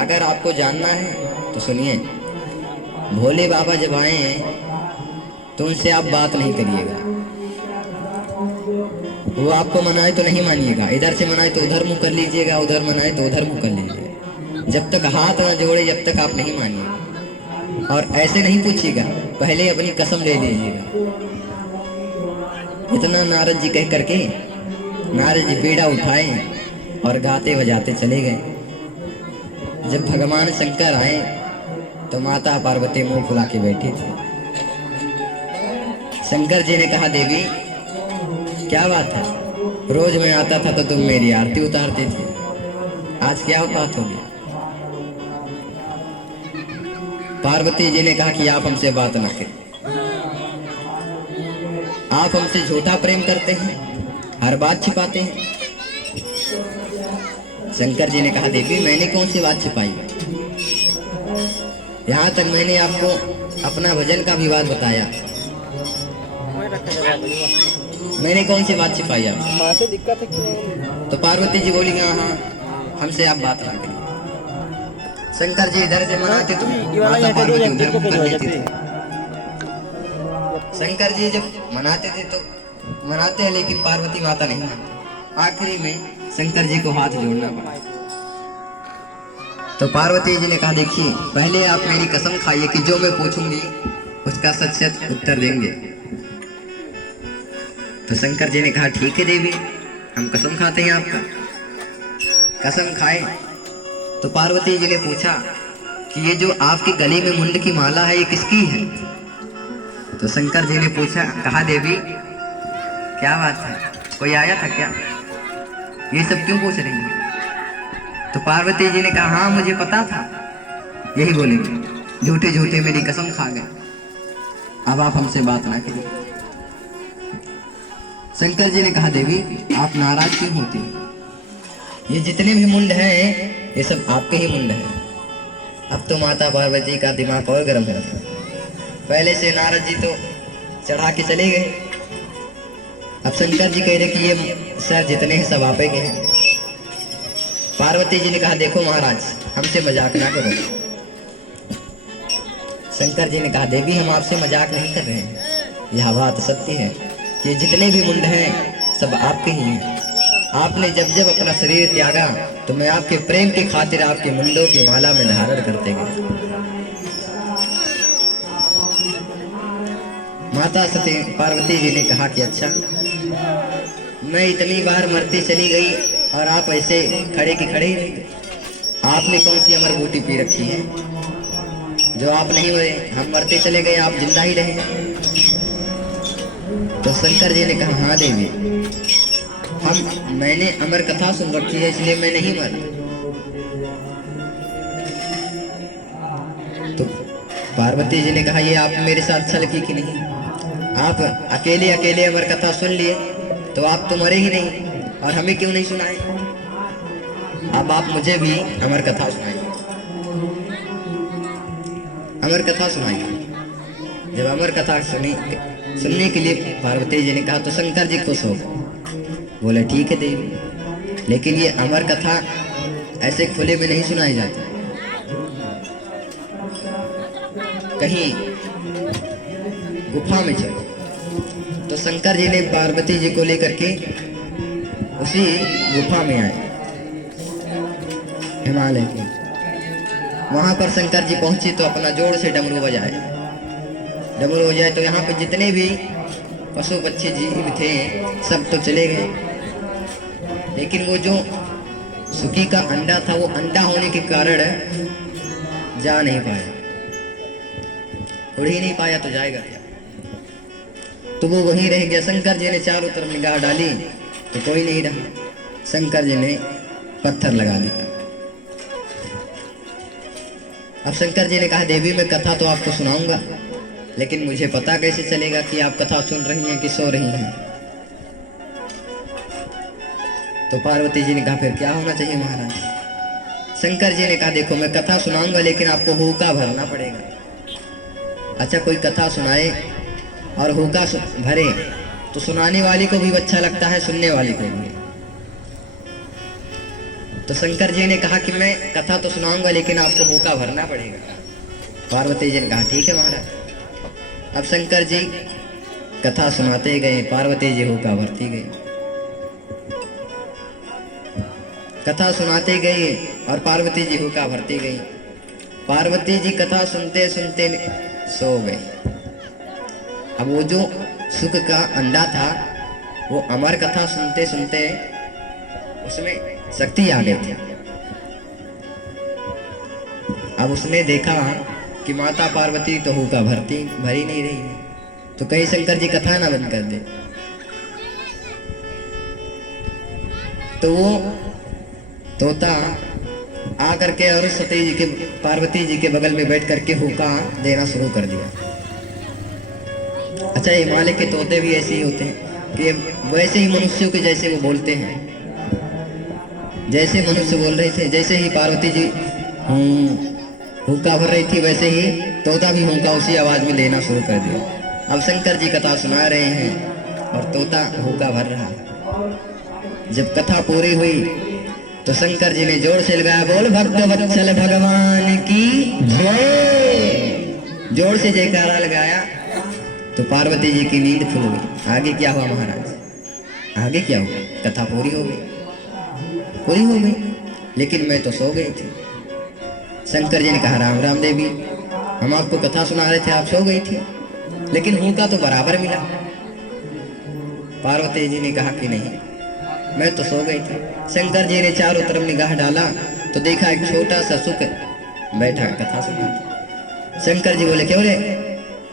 अगर आपको जानना है तो सुनिए, भोले बाबा जब आए हैं तो उनसे आप बात नहीं करिएगा, वो आपको मनाए तो नहीं मानिएगा, इधर से मनाए तो उधर मुंह कर लीजिएगा, उधर मनाए तो उधर मुंह कर लीजिएगा, जब तक हाथ ना जोड़े जब तक आप नहीं मानिएगा। और ऐसे नहीं पूछिएगा, पहले अपनी कसम ले लीजिएगा। इतना नारद जी कह करके नारद जी बीड़ा उठाए और गाते बजाते चले गए। जब भगवान शंकर आए तो माता पार्वती मुंह फुला के बैठी थी। शंकर जी ने कहा देवी क्या बात है, रोज मैं आता था तो तुम मेरी आरती उतारती थी, आज क्या बात होगी? पार्वती जी ने कहा कि आप हमसे बात ना करें, आप हमसे झूठा प्रेम करते हैं, हर बात छिपाते हैं। शंकर जी ने कहा देवी मैंने कौन सी बात छिपाई, यहाँ तक मैंने आपको अपना भजन का भी बात बताया, मैंने कौन सी बात छिपाई आपसे? दिक्कत है। तो पार्वती जी बोली हाँ हमसे आप बात ना करिए। शंकर जी इधर से मनाते तो माता पार्वती उधर कर लेती थी। शंकर जी जब मनाते थे तो मनाते हैं, लेकिन पार्वती माता नहीं मानती। आखिरी में शंकर जी को हाथ जोड़ना पड़ा। तो पार्वती जी ने कहा देखिए पहले आप मेरी कसम खाइए कि जो मैं पूछूंगी उसका सच सच उत्तर देंगे। तो शंकर जी ने कहा ठीक है देवी, हम कसम खाते हैं आपका। कसम खाए तो पार्वती जी ने पूछा कि ये जो आपके गले में मुंड की माला है ये किसकी है? तो शंकर जी ने पूछा कहा देवी क्या बात है, कोई आया था क्या? ये सब क्यों पूछ रही है? तो पार्वती जी ने कहा हाँ मुझे पता था यही बोलेंगे, झूठे झूठे मेरी कसम खा गए, अब आप हमसे बात ना करिए। शंकर जी ने कहा देवी आप नाराज क्यों होती हैं? ये जितने भी मुंड हैं ये सब आपके ही मुंड हैं। अब तो माता पार्वती का दिमाग और गर्म है। पहले से नारद जी तो चढ़ा के चले गए, अब शंकर जी कह रहे कि ये सर जितने हैं सब आपे के हैं। पार्वती जी ने कहा देखो महाराज हमसे मजाक ना करो। शंकर जी ने कहा देवी हम आपसे मजाक नहीं कर रहे हैं, यह बात सत्य है कि जितने भी मुंड हैं सब आपके ही हैं। आपने जब जब अपना शरीर त्यागा तो मैं आपके प्रेम की खातिर आपके मुंडों की माला में धारण करते गए। माता सती पार्वती जी ने कहा कि अच्छा मैं इतनी बार मरती चली गई और आप ऐसे खड़े की खड़े ही रहे। आपने कौन सी अमर बूटी पी रखी है जो आप नहीं हुए? हम मरते चले गए आप जिंदा ही रहे। तो शंकर जी ने कहा हाँ देवी मैंने अमर कथा सुन रखी है इसलिए मैं नहीं मर। तो पार्वती जी ने कहा ये आप मेरे साथ छल की कि नहीं? आप अकेले अकेले अमर कथा सुन लिए तो आप तो मरे ही नहीं और हमें क्यों नहीं सुनाए? अब आप मुझे भी अमर कथा सुनाइए, अमर कथा सुनाइए। जब अमर कथा सुनने के लिए पार्वती जी ने कहा तो शंकर जी खुश हो गए। बोले ठीक है देवी, लेकिन ये अमर कथा ऐसे खुले में नहीं सुनाई जाती, कहीं गुफा में चलो। तो शंकर जी ने पार्वती जी को लेकर के उसी गुफा में आए हिमालय की। वहां पर शंकर जी पहुंचे तो अपना जोर से डमरू बजाए। डमरू बजाए तो यहाँ पे जितने भी पशु पक्षी जीव थे सब तो चले गए, लेकिन वो जो सुकी का अंडा था वो अंडा होने के कारण जा नहीं पाया, उड़ ही नहीं पाया तो जाएगा क्या, तो वो वहीं रह गया। शंकर जी ने चारों तरफ निगाह डाली तो कोई नहीं रहा। शंकर जी ने पत्थर लगा दिया। अब शंकर जी ने कहा देवी मैं कथा तो आपको सुनाऊंगा, लेकिन मुझे पता कैसे चलेगा कि आप कथा सुन रही हैं कि सो रही हैं। तो पार्वती जी ने कहा फिर क्या होना चाहिए महाराज। शंकर जी ने कहा देखो मैं कथा सुनाऊंगा लेकिन आपको हुक्का भरना पड़ेगा। अच्छा कोई कथा सुनाए और हुक्का भरे तो सुनाने वाले को भी अच्छा लगता है, सुनने वाले को भी। तो शंकर जी ने कहा कि मैं कथा तो सुनाऊंगा लेकिन आपको हुक्का भरना पड़ेगा। पार्वती जी ने कहा ठीक है महाराज। अब शंकर जी कथा सुनाते गए, पार्वती जी हुक्का भरती गई। कथा सुनाते गए और पार्वती जी हुक्का भरती गई। पार्वती जी कथा सुनते सुनते सो गई। अब वो जो सुख का अंडा था वो अमर कथा सुनते सुनते उसमें शक्ति आ गई थी। अब उसने देखा कि माता पार्वती तो हुक्का भरी नहीं रही है, तो कहीं शंकर जी कथा ना बंद कर दे। तो वो तोता आ करके और सती जी के पार्वती जी के बगल में बैठ करके हुक्का देना शुरू कर दिया। अच्छा हिमालय के तोते भी ऐसे ही होते हैं कि वैसे ही मनुष्यों के जैसे वो बोलते हैं, जैसे मनुष्य बोल रहे थे, जैसे ही पार्वती जी हुक्का भर रही थी वैसे ही तोता भी हुक्का उसी आवाज में देना शुरू कर दिया। अब शंकर जी कथा सुना रहे हैं और तोता हुक्का भर रहा। जब कथा पूरी हुई तो शंकर जी ने जोर से लगाया बोल भक्त वत्सल भगवान की जय। जोर से जयकारा लगाया तो पार्वती जी की नींद खुल गई। आगे क्या हुआ महाराज, आगे क्या हुआ, कथा पूरी हो गई, लेकिन मैं तो सो गई थी। शंकर जी ने कहा राम राम देवी, हम आपको कथा सुना रहे थे, आप सो गई थी, लेकिन हुक्का तो बराबर मिला। पार्वती जी ने कहा कि नहीं मैं तो सो गई थी। शंकर जी ने चारों तरफ निगाह डाला तो देखा एक छोटा सा सुक बैठा कथा सुना। शंकर जी बोले क्यों रे,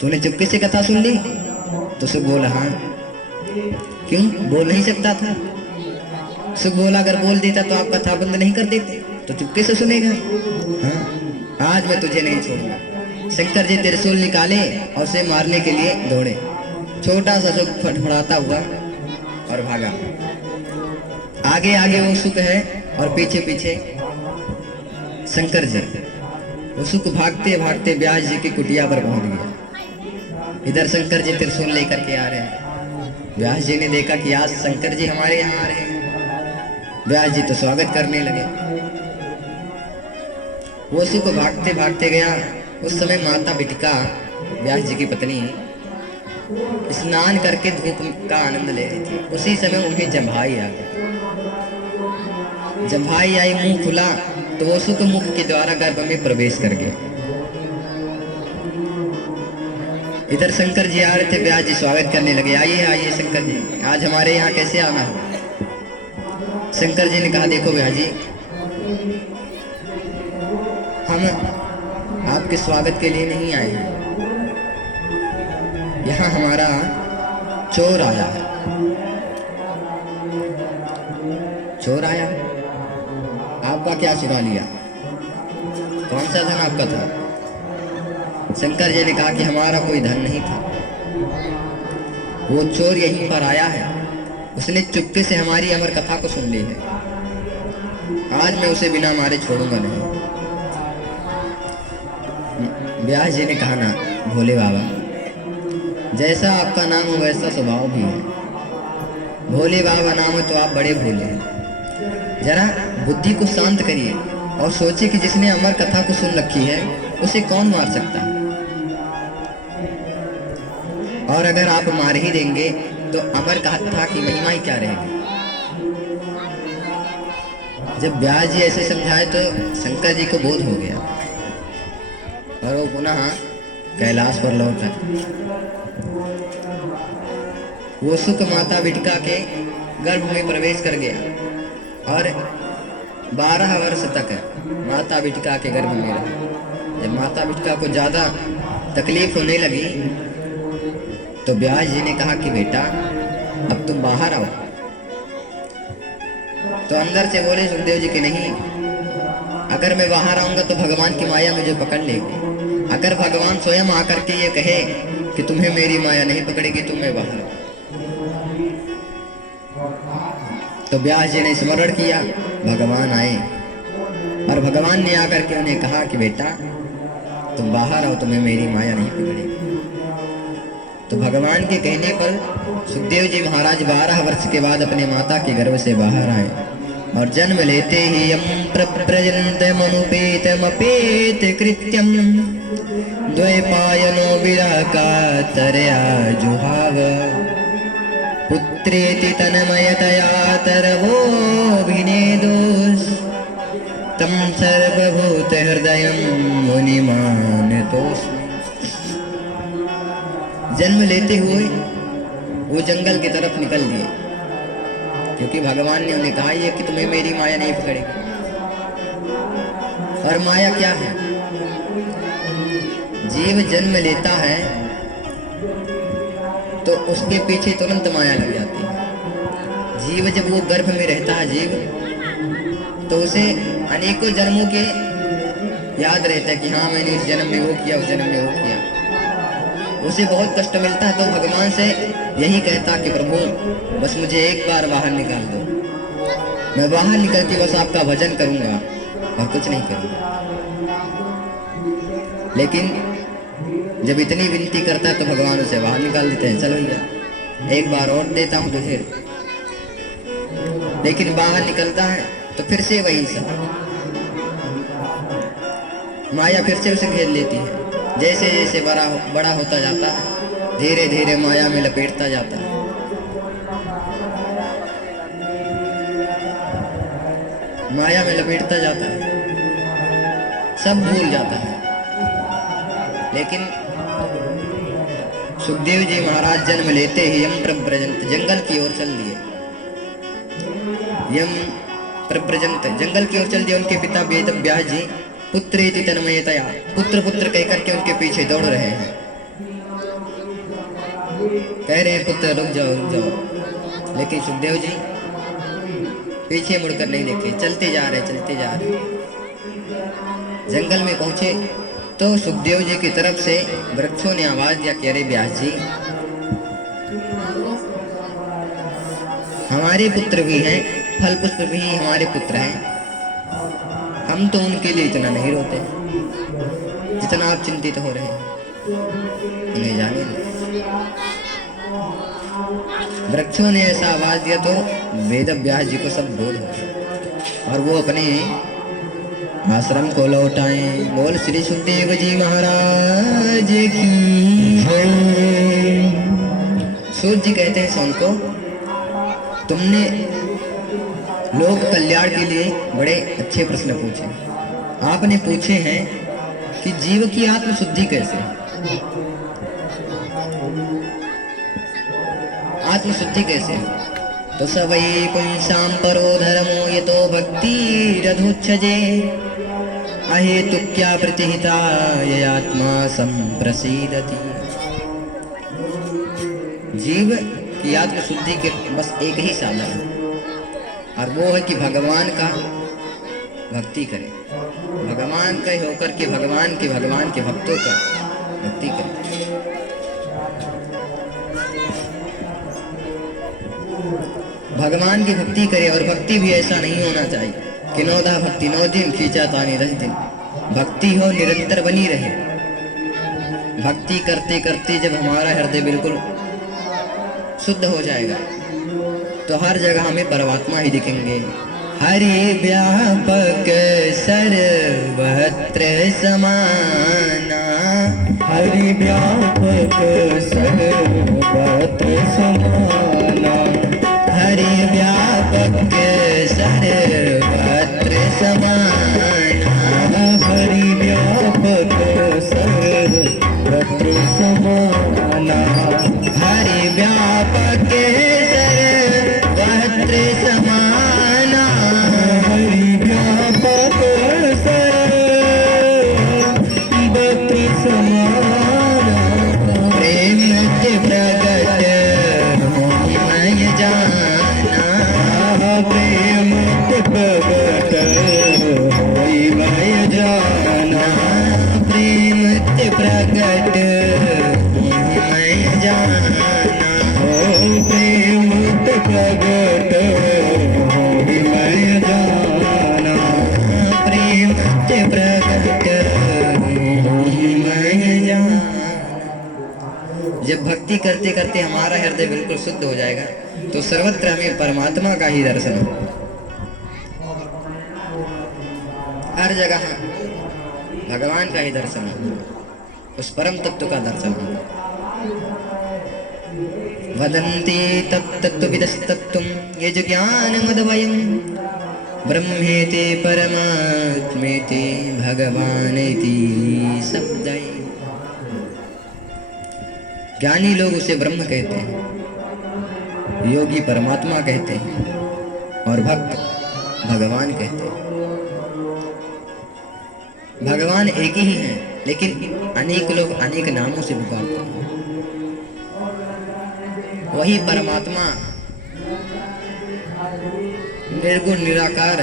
तूने चुपके से कथा सुन ली? तो सुख बोला हाँ। क्यों, बोल नहीं सकता था? सुख बोला अगर बोल देता तो आप कथा बंद नहीं कर देते, तो चुपके से सुनेगा। हाँ, आज मैं तुझे नहीं छोड़ूंगा। शंकर जी त्रिशूल निकाले और उसे मारने के लिए दौड़े। छोटा सा सुख फड़फड़ाता हुआ और भागा। आगे आगे वो सुख है और पीछे पीछे शंकर जी। वो सुख भागते भागते व्यास जी की कुटिया पर पहुंच गया। इधर शंकर जी त्रिशूल लेकर के आ रहे हैं। व्यास जी ने देखा कि आज शंकर जी हमारे यहाँ आ रहे हैं। व्यास जी तो स्वागत करने लगे। वो सुख भागते भागते गया। उस समय माता बिटिका व्यास जी की पत्नी स्नान करके धूप का आनंद ले रही थी। उसी समय उन्हें जम्भाई आ गई। जम्भाई आई, मुंह खुला तो वो सुख मुख के द्वारा गर्भ में प्रवेश कर गया। इधर शंकर जी आ रहे थे, व्यास जी स्वागत करने लगे। आइए आइए शंकर जी, आज हमारे यहाँ कैसे आना है? शंकर जी ने कहा देखो व्यास जी, हम आपके स्वागत के लिए नहीं आए हैं। यहाँ हमारा चोर आया है। चोर आया, आपका क्या चुरा लिया? कौन सा धन आपका था? शंकर जी ने कहा कि हमारा कोई धन नहीं था। वो चोर यहीं पर आया है, उसने चुपके से हमारी अमर कथा को सुन ली है। आज मैं उसे बिना मारे छोड़ूंगा नहीं। व्यास जी ने कहा, ना भोले बाबा, जैसा आपका नाम हो वैसा स्वभाव भी है। भोले बाबा नाम है तो आप बड़े भोले हैं। जरा बुद्धि को शांत करिए और सोचिए कि जिसने अमर कथा को सुन रखी है उसे कौन मार सकता है। और अगर आप मार ही देंगे तो अमर कथा की महिमा ही क्या रहेगी। जब व्यास जी ऐसे समझाए तो शंकर जी को बोध हो गया और वो पुनः कैलाश पर लौटा। वो सुख माता बिटका के गर्भ में प्रवेश कर गया और 12 वर्ष तक माता बिटका के गर्भ में रहा। जब माता बिटका को ज्यादा तकलीफ होने लगी तो व्यास जी ने कहा कि बेटा अब तुम बाहर आओ। तो अंदर से बोले सुखदेव जी कि नहीं, अगर मैं बाहर आऊंगा तो भगवान की माया मुझे पकड़ लेगी। अगर भगवान स्वयं आकर के ये कहे कि तुम्हें मेरी माया नहीं पकड़ेगी तो मैं बाहर आऊं। तो व्यास जी ने स्मरण किया, भगवान आए और भगवान ने आकर के उन्हें कहा कि बेटा तुम बाहर आओ, तुम्हें मेरी माया नहीं पकड़ेगी। तो भगवान के कहने पर सुखदेव जी महाराज 12 वर्ष के बाद अपने माता के गर्भ से बाहर आए और जन्म लेते ही यम प्रप्रजन्तमनुपेतमपेत कृत्यम द्वैपायनो विराकातरया जुहाव पुत्रेति तन्मयतया तरवोऽभिनेदोस् तं सर्वभूतहृदयं मुनिमानतोऽस्मि। जन्म लेते हुए वो जंगल की तरफ निकल दिए, क्योंकि भगवान ने उन्हें कहा ये कि तुम्हें मेरी माया नहीं पकड़ेगी। और माया क्या है? जीव जन्म लेता है तो उसके पीछे तुरंत माया लग जाती है। जीव जब वो गर्भ में रहता है जीव, तो उसे अनेकों जन्मों के याद रहता है कि हाँ मैंने इस जन्म में वो किया, उस जन्म में वो किया। उसे बहुत कष्ट मिलता है तो भगवान से यही कहता कि प्रभु बस मुझे एक बार बाहर निकाल दो, मैं बाहर निकल के बस आपका भजन करूंगा और कुछ नहीं करूंगा। लेकिन जब इतनी विनती करता है तो भगवान उसे बाहर निकाल देते हैं, चलो भैया एक बार और देता हूं तुझे। लेकिन बाहर निकलता है तो फिर से वही सब, माया फिर से उसे घेर लेती है। जैसे जैसे बड़ा होता जाता है धीरे धीरे माया में लपेटता जाता है। माया में लपेटता जाता है, सब भूल जाता है। लेकिन सुखदेव जी महाराज जन्म लेते ही यम प्रव्रजंत जंगल की ओर चल दिए। यम प्रव्रजंत जंगल की ओर चल दिए। उनके पिता वेद व्यास जी पुत्रेति तन्मयतया पुत्र पुत्र कहकर के उनके पीछे दौड़ रहे हैं, कह रहे हैं पुत्र रुक जाओ रुक जाओ। लेकिन सुखदेव जी पीछे मुड़कर नहीं देखे, चलते जा रहे चलते जा रहे। जंगल में पहुंचे तो सुखदेव जी की तरफ से वृक्षों ने आवाज दिया कि अरे व्यास जी हमारे पुत्र भी हैं, फल पुष्प भी हमारे पुत्र हैं, हम तो उनके लिए इतना नहीं रोते जितना आप चिंतित हो रहे हैं, उन्हें जाने दो। वृक्षों ने ऐसा आवाज दिया तो वेद व्यास जी को सब बोध हो और वो अपने आश्रम को लौटाए। बोल श्री सुखदेव जी महाराज की। सूर्य जी कहते हैं सोन को, तुमने लोक कल्याण के लिए बड़े अच्छे प्रश्न पूछे। आपने पूछे हैं कि जीव की आत्मशुद्धि कैसे, आत्मशुद्धि कैसे। तो सवै पुंसां परो धर्मो यतो भक्ति रधोच्छजे अहेतुक्या प्रतिहिता यत्मा संप्रसीदति। जीव की आत्मशुद्धि के बस एक ही साधन है और वो है कि भगवान का भक्ति करे, भगवान का होकर के भगवान के भक्तों का भक्ति करे। भगवान की भक्ति करे और भक्ति भी ऐसा नहीं होना चाहिए किनोदा भक्ति 9 दिन खींचा तानी 10 दिन। भक्ति हो निरंतर बनी रहे। भक्ति करते करते जब हमारा हृदय बिल्कुल शुद्ध हो जाएगा तो हर जगह हमें परमात्मा ही दिखेंगे। हरि व्यापक सर्वत्र समाना, हरि व्यापक सर्वत्र समाना, हरि व्यापक सर्वत्र समाना, हरि व्यापक सर्वत्र समाना, हरि व्यापक सर्वत्र समाना, हरि व्यापक सर्वत्र समाना, प्रेम प्रगट महिमय जाना, प्रेम प्रगट महिमय जाना, प्रेम प्रगट महिमय जाना, प्रेम प्रगट महिमय जाना, प्रेम प्रगट महिमय जाना। जब भक्ति करते करते हमारा हृदय बिल्कुल शुद्ध हो जाएगा तो सर्वत्र हमें परमात्मा का ही दर्शन हो। हर जगह भगवान का ही दर्शन हो, उस परम तत्व का दर्शन हो। वदन्ति तत्तत्त्वविदस्तत्त्वं यज्ञानमदवयं ब्रह्मेति परमात्मेति भगवानेति शब्दै। ज्ञानी लोग उसे ब्रह्म कहते हैं, योगी परमात्मा कहते हैं और भक्त भगवान कहते हैं। भगवान एक ही है लेकिन अनेक लोग अनेक नामों से पुकारते हैं। वही परमात्मा निर्गुण निराकार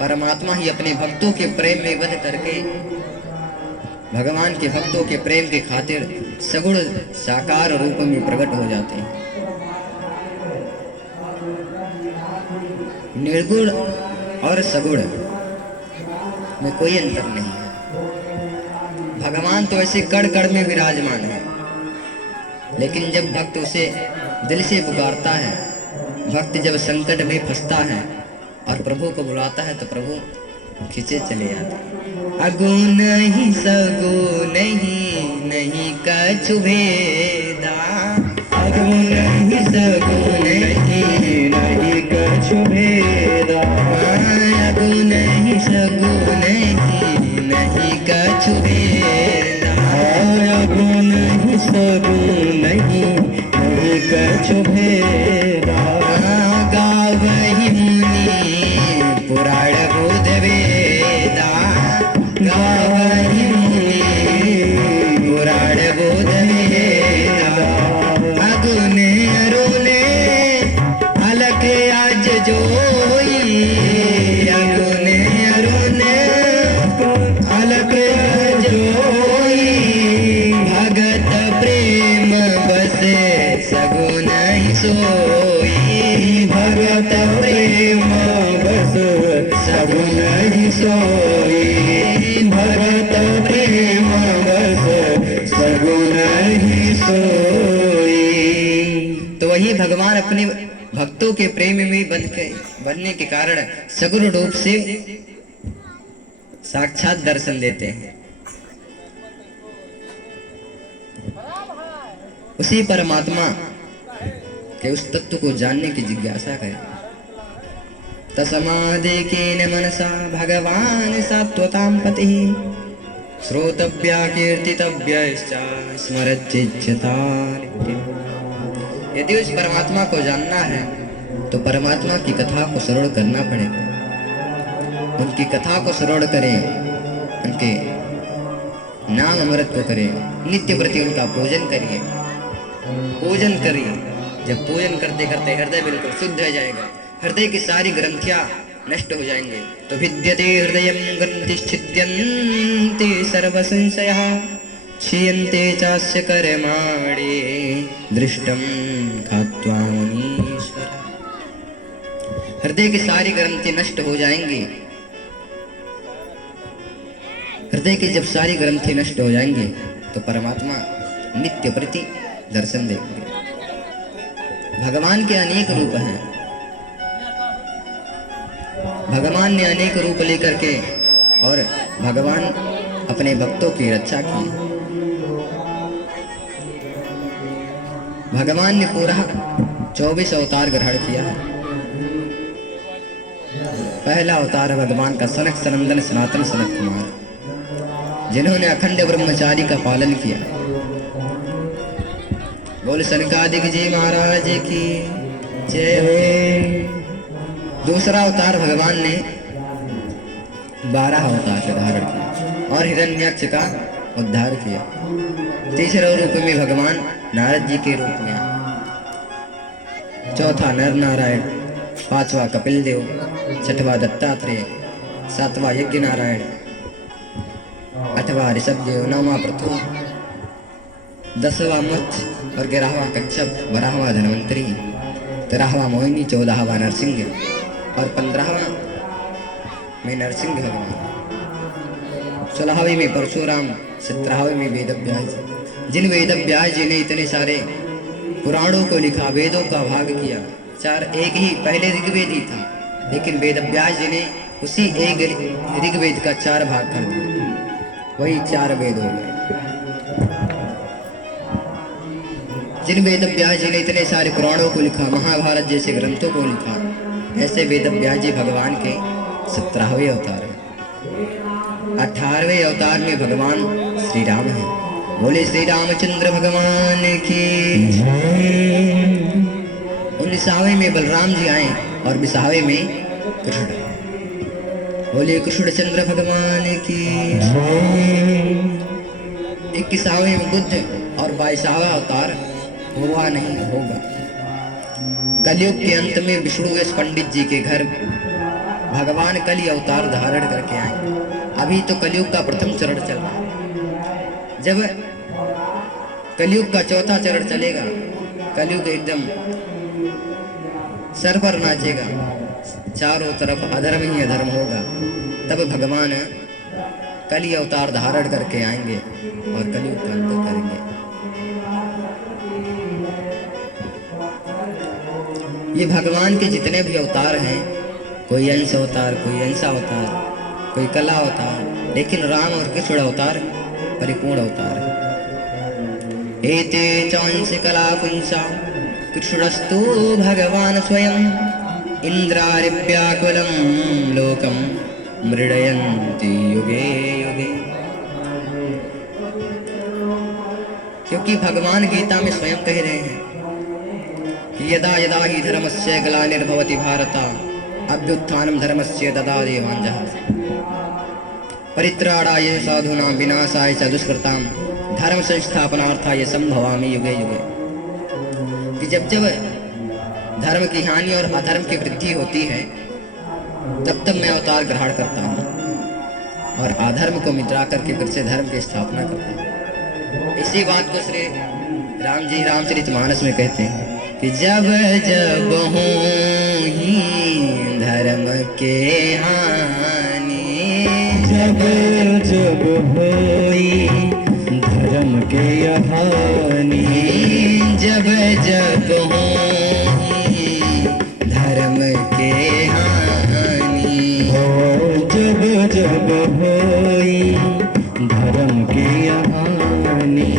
परमात्मा ही अपने भक्तों के प्रेम में बंध करके भगवान के भक्तों के प्रेम के खातिर सगुण साकार रूप में प्रकट हो जाते हैं। निर्गुण और सगुण में कोई अंतर नहीं है। भगवान तो ऐसे कण कण में विराजमान है, लेकिन जब भक्त उसे दिल से पुकारता है, भक्त जब संकट में फंसता है और प्रभु को बुलाता है तो प्रभु खींचे चले जाते हैं। अगुण नहीं सगुण नहीं कछु भेदा, अगुण नहीं सगुण नहीं कछु भेदा, अगुण नहीं सगुण नहीं कछु भेदा, अगुण नहीं सगुण नहीं कछु भेदा, गावहि मुनि पुराण बोध वेदा, गावहि मुनि पुराण बोध वेदा, अगुण अरुण अलख आज जोई, अगुण अरुण अलख आज जोई, भगत प्रेम बस सगुण ही सोई, भगत प्रेम बस सगुण ही सोई, भगत प्रेम बस सगुण ही सोई। तो वही भगवान अपने भक्तों के प्रेम में बनने के कारण सगुण रूप से साक्षात दर्शन देते हैं। उसी परमात्मा के उस तत्व को जानने की जिज्ञासा करें। तस्मादेकेन मनसा भगवान सात्वतां पतिः श्रोतव्या कीर्तितव्यश्च स्मरचिज्यता नित्यम्। यदि उस परमात्मा को जानना है तो परमात्मा की कथा को श्रवण करना पड़ेगा। उनकी कथा को श्रवण करें, उनके नाम अमृत को करें, नित्य प्रति उनका पूजन करिए। पूजन करिए, जब पूजन करते करते हृदय बिल्कुल शुद्ध हो जाएगा, हृदय की सारी ग्रंथियां नष्ट हो जाएंगे तो विद्यते हृदयं ग्रंथिश्चिद्यन्ते सर्व संशयः क्षीयन्ते चास्य कर्माणि दृष्टं खात्वा मुनीश्वर। हृदय की सारी ग्रंथि नष्ट हो जाएंगी हृदय की जब सारी ग्रंथि नष्ट हो जाएंगी तो परमात्मा नित्य प्रति दर्शन देंगे। भगवान के अनेक रूप हैं। भगवान ने अनेक रूप लेकर के और भगवान अपने भक्तों की रक्षा की। भगवान ने पूरा 24 अवतार ग्रहण किया है। पहला अवतार है भगवान का सनक सनंदन सनातन सनत कुमार, जिन्होंने अखंड ब्रह्मचारी का पालन किया। बोल सनकादिक जी महाराज की जय। दूसरा अवतार भगवान ने 12 अवतार का धारण किया और हिरण्याक्ष का उद्धार किया। तीसरे रूप में भगवान नारद जी के रूप में आए। चौथा नर नारायण, पांचवा कपिल देव, छठवा दत्तात्रेय, सातवां यज्ञ नारायण, आठवां ऋषभ देव, नौवां पृथु, 10वां मत्स्य और 11वां कच्छप, 12वां धन्वंतरी, 13वां मोहिनी, 14वां नरसिंह और 15वां में नरसिंह भगवान, 16वें में परशुराम, 17वें में वेदव्यास। जिन वेदव्यास जी ने इतने सारे पुराणों को लिखा, वेदों का भाग किया। चार एक ही पहले ऋग्वेद ही था, लेकिन वेदव्यास जी ने उसी एक ऋग्वेद का 4 भाग कर दिया, वही 4 वेद हो गए। जिन वेदव्यास जी ने इतने सारे पुराणों को लिखा, महाभारत जैसे ग्रंथों को लिखा, ऐसे वेदव्यास जी भगवान के 17वें अवतार हैं। 18वें अवतार में भगवान श्री राम हैं। बोले श्री रामचंद्र भगवान की। 19वें में बलराम जी आए और 20वें में कृष्ण। बोले कृष्णचंद्र भगवान की। 21वें में बुद्ध और 22वां अवतार हुआ नहीं होगा। कलयुग के अंत में विष्णुवेश पंडित जी के घर भगवान कली अवतार धारण करके आए। अभी तो कलयुग का प्रथम चरण चल रहा है। जब कलयुग का चौथा चरण चलेगा, कलयुग एकदम सर पर नाचेगा, चारों तरफ अधर्म ही अधर्म होगा, तब भगवान कली अवतार धारण करके आएंगे और कलयुग का अंत करेंगे। ये भगवान के जितने भी अवतार हैं, कोई अंश अवतार, कोई अंश अवतार, कोई कला अवतार, लेकिन राम और कृष्ण अवतार परिपूर्ण अवतार है। एते चांस कला पुंसा कृष्णस्तु भगवान स्वयं इंद्रारिव्याकुलं लोकं मृडयन्ति युगे युगे। क्योंकि भगवान गीता में स्वयं कह रहे हैं कि यदा यदा हि धर्मस्य ग्लानिर्भवति भारत अभ्युत्थानं धर्मस्य तदादेवांजः परित्राणाय साधूनां विनाशाय च दुष्कृतां धर्म संस्थापनार्थाय संभवामि युगे युगे। कि जब जब धर्म की हानि और अधर्म की वृद्धि होती है, तब तब मैं अवतार ग्रहण करता हूँ और अधर्म को मिटा करके फिर से धर्म की स्थापना करता हूँ। इसी बात को श्री राम जी रामचरितमानस में कहते हैं कि जब जब होई धर्म के हानि, जब जब होई धर्म के हानि, जब जब होई धर्म के हानि, जब जब होई धर्म के हानि,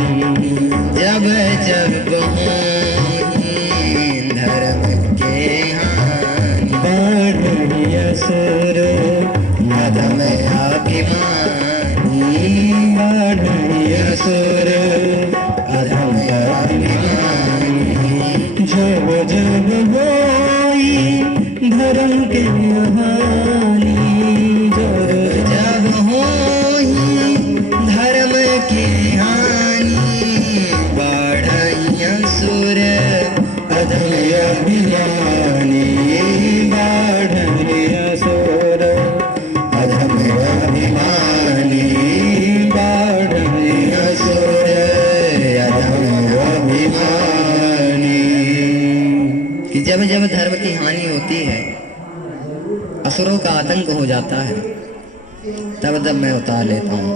जब जब होई धर्म के हानि, बढ़िया सुर अधम अभिमानी, बढ़िया सुर अधम अभिमानी, जब जब होई धर्म के हानि, जब जब होई धर्म की हानि, बढ़िया सुर अधम अभिमानी, बढ़िया सुर अधम अभिमानी, बढ़िया सुर अधम अभिमानी। कि जब जब धर्म की हानि होती है, असुरों का आतंक हो जाता है, तब तब मैं उतार लेता हूँ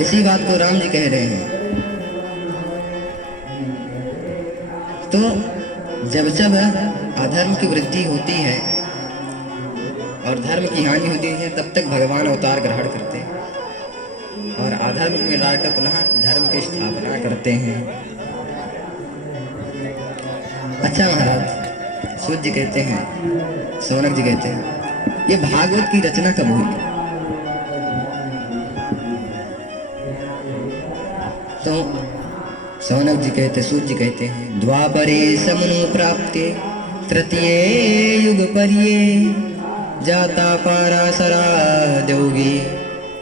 इसी बात को राम जी कह रहे हैं। तो जब जब अधर्म की वृद्धि होती है और धर्म की हानि होती है, तब तक भगवान अवतार ग्रहण करते हैं और अधर्म में डालकर पुनः धर्म की स्थापना करते हैं। अच्छा महाराज, सूत जी कहते हैं, सौनक जी कहते हैं, ये भागवत की रचना कब हुई? तो सौनक जी कहते, सूत जी कहते हैं, द्वापरे समनु प्राप्ते तृतीये युग पर्ये जाता पारासरा देवगी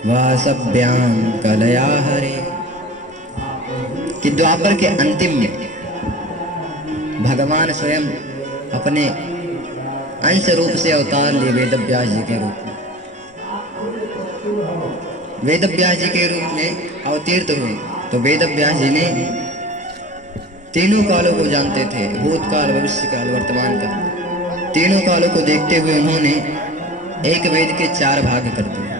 वासभ्याम कलया हरे। कि द्वापर के अंतिम में भगवान स्वयं अपने अंश रूप से अवतार लिए वेदव्यास जी के रूप में। वेदव्यास जी के रूप में अवतीर्थ हुए। तो वेदव्यास जी ने तीनों कालों को जानते थे, भूतकाल, भविष्य काल, वर्तमान काल। तीनों कालों को देखते हुए उन्होंने एक वेद के 4 भाग कर दिए।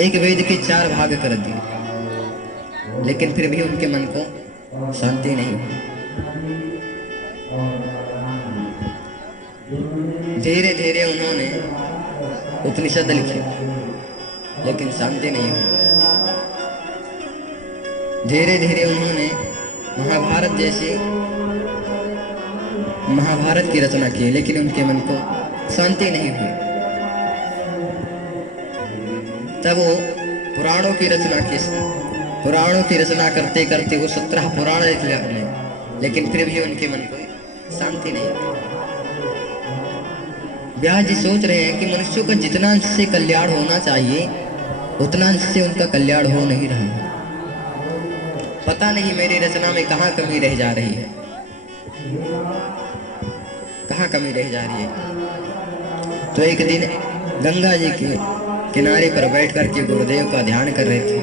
एक वेद के 4 भाग कर दिए, लेकिन फिर भी उनके मन को शांति नहीं हुई। धीरे धीरे उन्होंने उपनिषद लिखे, लेकिन शांति नहीं हुई। धीरे धीरे उन्होंने महाभारत की रचना की, लेकिन उनके मन को शांति नहीं हुई। तब वो पुराणों की रचना की। पुराणों की रचना करते करते वो 17 पुराण लिख लिया, लेकिन फिर भी उनके मन को शांति नहीं हुई। व्यास जी सोच रहे हैं कि मनुष्यों का जितना अंश से कल्याण होना चाहिए, उतना अंश से उनका कल्याण हो नहीं रहा है। पता नहीं मेरी रचना में कहाँ कमी रह जा रही है, कहाँ कमी रह जा रही है। तो एक दिन गंगा जी के किनारे पर बैठ कर के गुरुदेव का ध्यान कर रहे थे।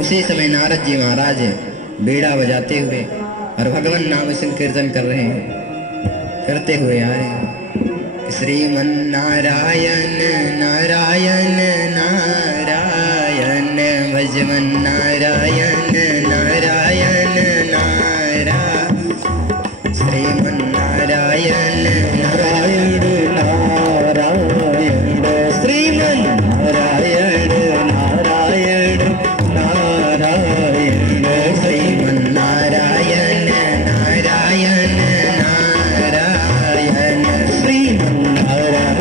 उसी समय नारद जी महाराज बीड़ा बजाते हुए और भगवान नाम संकीर्तन कर रहे हैं, करते हुए आए, श्रीमन्नारायण नारायण नारायण भजमन नारायण नारायण नारायण श्रीमन्नारायण नारायण नारायण श्रीमन्नारायण नारायण नारायण श्रीमन्नारायण नारायण नारायण श्रीमन्नारायण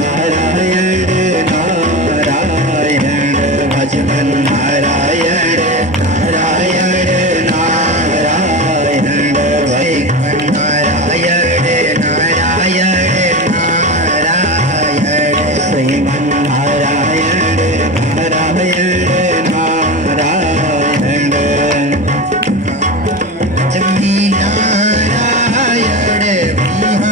नारायण नारायण भजमन नारायण नारायण नारायण भजमन नारायण नारायण नारायण श्रीमन्नारायण नारायण नारायण जमी नारायण ब्रह्म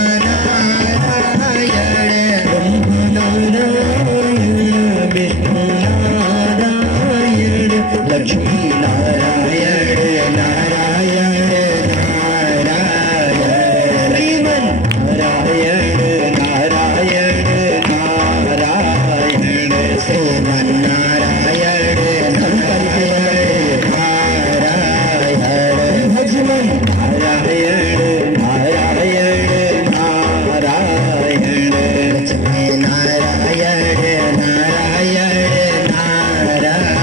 नारायण विष्णु नारायण लक्ष्मी नारायण नारायण नारायण श्रीमन नारायण नारायण नारायण श्रीमन नारायण नारायण नारायण भजमन नारायण नारायण नारायण लक्ष्मी नारायण नारायण नारायण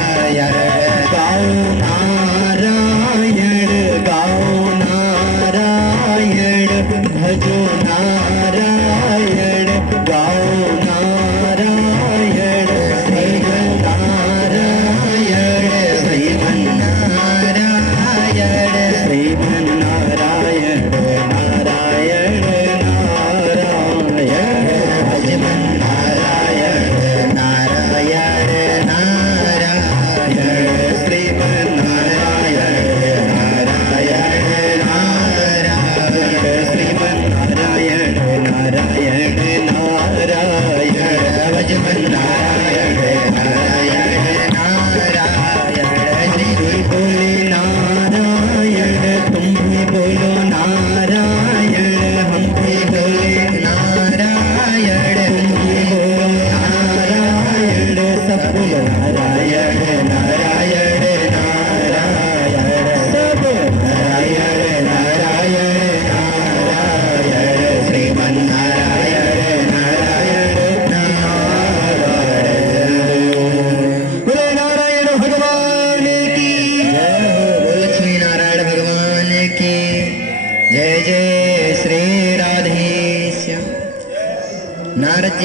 गाओ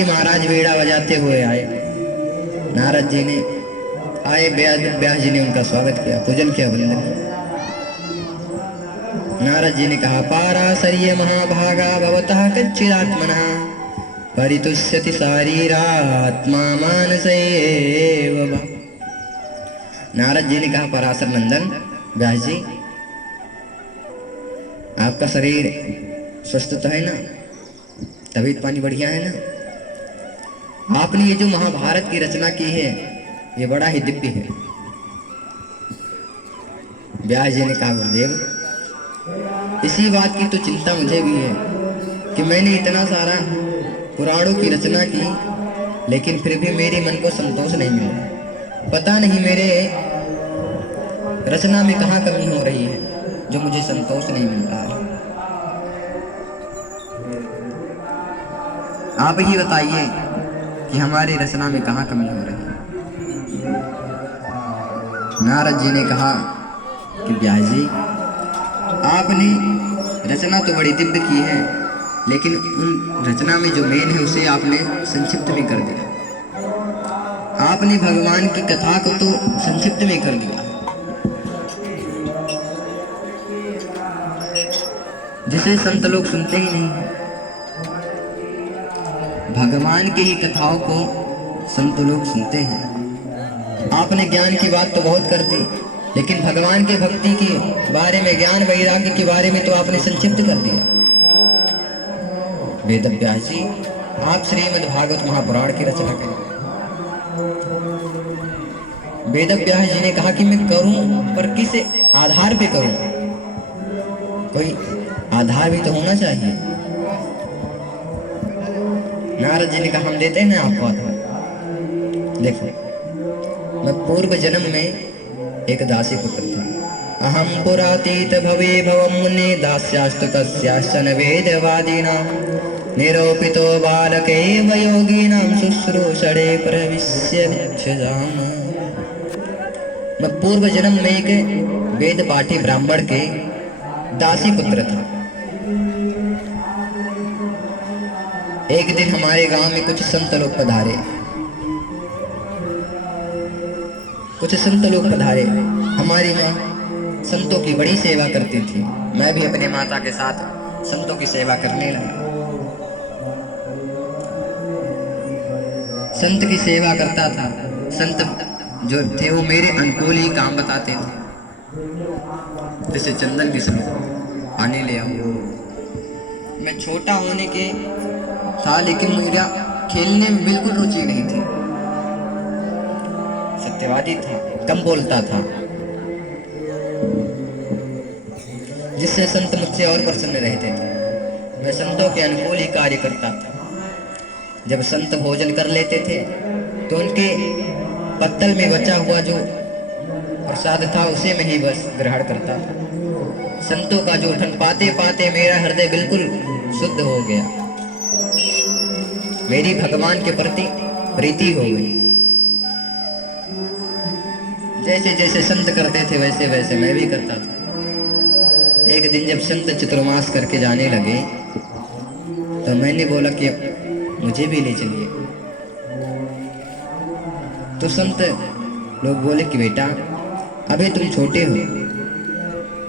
जी महाराज वीणा बजाते हुए आए। नारद जी ने आए, व्यास जी ने उनका स्वागत किया, पूजन किया, वंदन किया। नारद जी ने कहा, पाराशर्य महाभागा भवतः कच्चिदात्मनः परितुष्यति शारीरात्मा मानसैव वा। नारद जी ने कहा, पराशर नंदन व्यास जी, आपका शरीर स्वस्थ तो है ना, तबीयत पानी बढ़िया है ना? आपने ये जो महाभारत की रचना की है ये बड़ा ही दिव्य है। व्यास जी ने कहा, गुरुदेव इसी बात की तो चिंता मुझे भी है कि मैंने इतना सारा पुराणों की रचना की, लेकिन फिर भी मेरे मन को संतोष नहीं मिला। पता नहीं मेरे रचना में कहाँ कमी हो रही है जो मुझे संतोष नहीं मिल रहा है। आप ही बताइए कि हमारी रचना में कहाँ कमी हो रही है। नारद जी ने कहा कि व्यास जी, आपने रचना तो बड़ी दिव्य की है, लेकिन उन रचना में जो मेन है उसे आपने संक्षिप्त में कर दिया। आपने भगवान की कथा को तो संक्षिप्त में कर दिया, जिसे संत लोग सुनते ही नहीं। भगवान की ही कथाओं को संत लोग सुनते हैं। आपने ज्ञान की बात तो बहुत कर दी, लेकिन भगवान के भक्ति के बारे में, ज्ञान वैराग्य के बारे में तो आपने संक्षिप्त कर दिया। वेद व्यास जी, आप श्रीमद् भागवत महापुराण की रचना करें। वेद व्यास जी ने कहा कि मैं करूं, पर किस आधार पे करूं? कोई आधार भी तो होना चाहिए। नारद जी ने कहा, हम देते हैं ना आपको आधार। देखो, मैं पूर्व जन्म में एक दासी पुत्र था। अहम पुरातीत भवे भवम मुने दास्यास्तु कस्याश्चन वेदवादीनां निरूपितो बालकैव योगिनां शुश्रूषणे प्रविश्य विच्छजाम। मैं पूर्व जन्म में एक वेद पाठी ब्राह्मण के दासी पुत्र था। एक दिन हमारे गांव में कुछ संत लोग पधारे। हमारी माँ संतों की बड़ी सेवा करती थी। मैं भी अपने माता के साथ संतों की सेवा करने लगा। संत की सेवा करता था। संत जो थे वो मेरे अनुकूल ही काम बताते थे, जैसे चंदन की समय पानी ले आओ। मैं छोटा होने के था, लेकिन मेरा खेलने में बिल्कुल रुचि नहीं थी। सत्यवादी था, कम बोलता था, जिससे संत मुझसे और प्रसन्न रहते थे। मैं संतों के अनुकूल ही कार्य करता था। जब संत भोजन कर लेते थे तो उनके पत्तल में बचा हुआ जो प्रसाद था उसे मैं ही बस ग्रहण करता था। संतों का जो उठन पाते पाते मेरा हृदय बिल्कुल शुद्ध हो गया। मेरी भगवान के प्रति प्रीति हो गई। जैसे जैसे संत करते थे वैसे वैसे मैं भी करता था। एक दिन जब संत चतुर्मास करके जाने लगे तो मैंने बोला कि मुझे भी ले चलिए। तो संत लोग बोले कि बेटा, अभी तुम छोटे हो,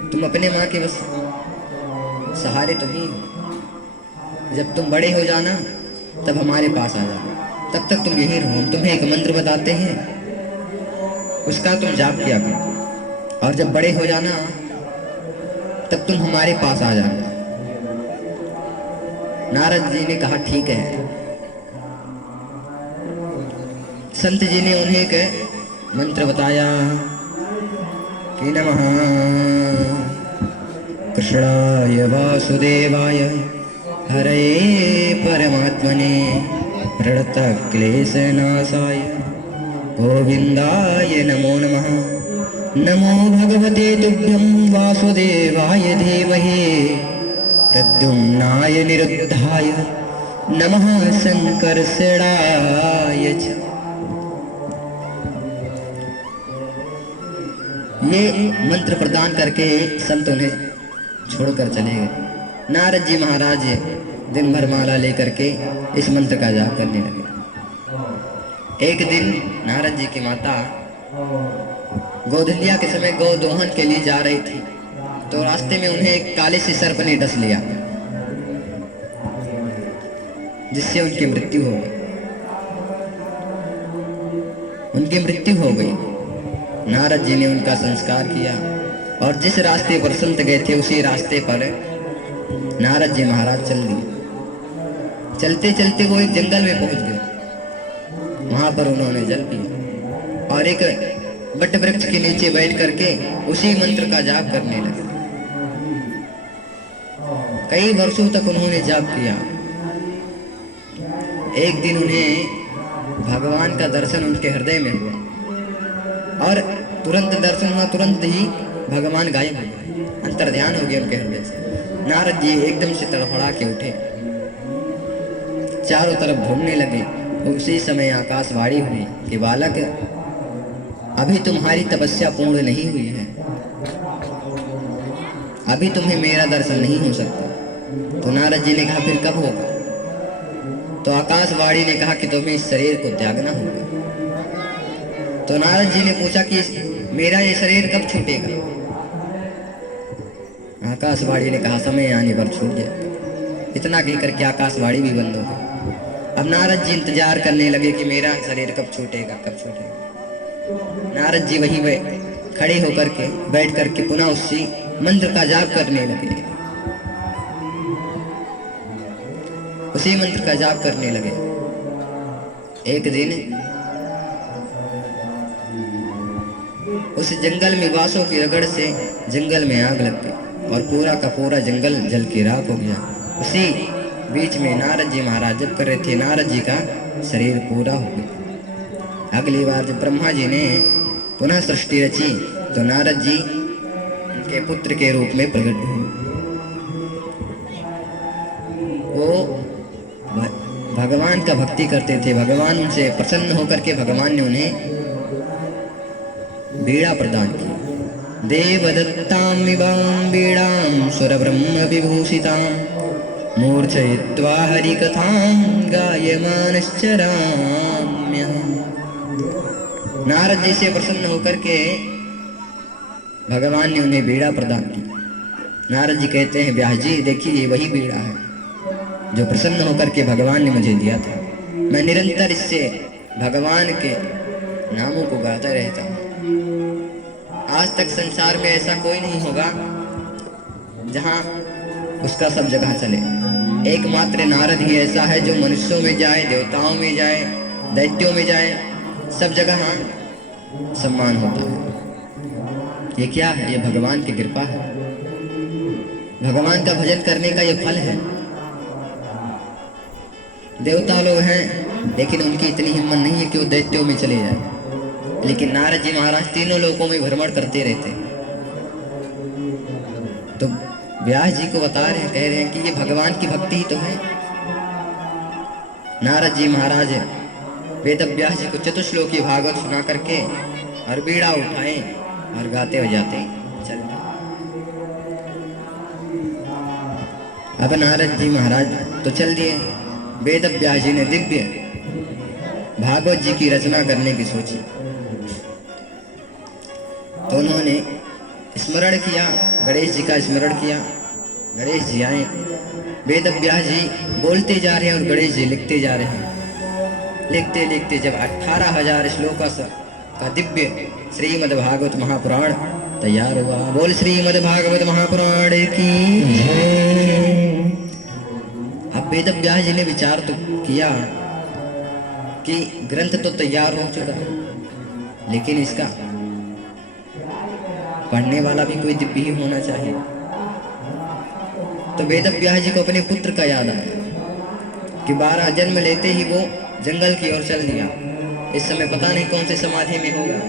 तुम अपने माँ के बस सहारे तुम ही हो। जब तुम बड़े हो जाना तब हमारे पास आ जाना, तब तक तुम यहीं रहो। हम तुम्हें एक मंत्र बताते हैं, उसका तुम जाप किया करो, और जब बड़े हो जाना तब तुम हमारे पास आ जाना। नारद जी ने कहा, ठीक है। संत जी ने उन्हें एक मंत्र बताया कि नमः कृष्णाय वासुदेवाय हरे परमात्मने प्रणतक्लेशनाशाय गोविंदाय नमो नमः। नमो भगवते तुभ्यं वासुदेवाय धीमहि प्रद्युम्नाय निरुद्धाय नमः संकर्षणाय च। ये मंत्र प्रदान करके संत उन्हें छोड़कर चले गए। नारद जी महाराज दिन भर माला लेकर के इस मंत्र का जाप करने लगे। एक दिन नारद जी की माता गोधुलिया के समय गौ दोहन के लिए जा रही थी, तो रास्ते में उन्हें एक काले से सर्प ने डस लिया, जिससे उनकी मृत्यु हो गई। उनकी मृत्यु हो गई। नारद जी ने उनका संस्कार किया और जिस रास्ते पर संत गए थे उसी रास्ते पर नारद जी महाराज चल दिए। चलते चलते वो एक जंगल में पहुंच गए। वहां पर उन्होंने जल पिया और एक बट वृक्ष के नीचे बैठ करके उसी मंत्र का जाप करने लगे। कई वर्षों तक उन्होंने जाप किया। एक दिन उन्हें भगवान का दर्शन उनके हृदय में हुआ और तुरंत दर्शन हुआ, तुरंत ही भगवान गायब हो गए, अंतर्ध्यान हो गए उनके हृदय से। नारद जी एकदम से तड़फड़ा के उठे, चारों तरफ घूमने लगे। उसी समय आकाशवाणी हुई कि बालक, अभी तुम्हारी तपस्या पूर्ण नहीं हुई है, अभी तुम्हें मेरा दर्शन नहीं हो सकता। तो नारद जी ने कहा फिर कब होगा? तो आकाशवाणी ने कहा कि तुम्हें इस शरीर को त्यागना होगा। तो नारद जी ने पूछा कि मेरा ये शरीर कब छूटेगा? आकाशवाणी ने कहा समय आने पर छूट जाएगा। इतना कहकर के आकाशवाणी भी बंद हो गई। अब नारद जी इंतजार करने लगे कि मेरा शरीर कब छूटेगा, कब छूटेगा। नारद जी वहीं खड़े होकर के बैठ करके पुनः उसी मंत्र का जाप करने लगे। उसी मंत्र का जाप करने लगे। एक दिन उस जंगल में बांसों की रगड़ से जंगल में आग लग गई और पूरा का पूरा जंगल जल के राख हो गया। उसी बीच में नारद जी महाराज जब कर रहे थे, नारद जी का शरीर पूरा हो गया। अगली बार जब ब्रह्मा जी ने पुनः सृष्टि रची तो नारद जी उनके पुत्र के रूप में प्रकट हुए। वो भगवान का भक्ति करते थे। भगवान उनसे प्रसन्न होकर के भगवान ने उन्हें बीड़ा प्रदान की। देवदत्तां विवां बीड़ां सुरब्रह्म विभूषितां मूर्छयित्वा हरिकथां गायमानश्चराम्यहम्। नारद जी से प्रसन्न होकर के भगवान ने उन्हें बीड़ा प्रदान की। नारद जी कहते हैं, व्यास जी देखिए ये वही बीड़ा है जो प्रसन्न होकर के भगवान ने मुझे दिया था। मैं निरंतर इससे भगवान के नामों को गाता रहता हूँ। आज तक संसार में ऐसा कोई नहीं होगा जहाँ उसका सब जगह चले। एकमात्र नारद ही ऐसा है जो मनुष्यों में जाए, देवताओं में जाए, दैत्यों में जाए, सब जगह सम्मान होता है। ये क्या है? ये भगवान की कृपा है। भगवान का भजन करने का ये फल है। देवता लोग हैं लेकिन उनकी इतनी हिम्मत नहीं है कि वो दैत्यों में चले जाए, लेकिन नारद जी महाराज तीनों लोकों में भ्रमण करते रहते हैं। तो व्यास जी को बता रहे हैं, कह रहे हैं कि ये भगवान की भक्ति ही तो है। नारद जी महाराज वेद व्यास जी को चतुश्लोकी भागवत सुना करके और बीड़ा उठाए और गाते बजाते चलते। अब नारद जी महाराज तो चल दिए। वेद व्यास जी ने दिव्य भागवत जी की रचना करने की सोची, तो उन्होंने स्मरण किया, गणेश जी का स्मरण किया। गणेश जी आए, वेद व्यास जी बोलते जा रहे हैं और गणेश जी लिखते जा रहे हैं। लिखते लिखते जब 18,000 श्लोक का दिव्य श्रीमद् भागवत महापुराण तैयार हुआ। बोल श्रीमद् भागवत महापुराण की जय। अब वेद व्यास जी ने विचार तो किया कि ग्रंथ तो तैयार हो चुका है, लेकिन इसका पढ़ने वाला भी कोई दिव्य ही होना चाहिए। तो वेद व्यास जी को अपने पुत्र का याद आया कि 12 जन्म लेते ही वो जंगल की ओर चल दिया। इस समय पता नहीं कौन से समाधि में होगा।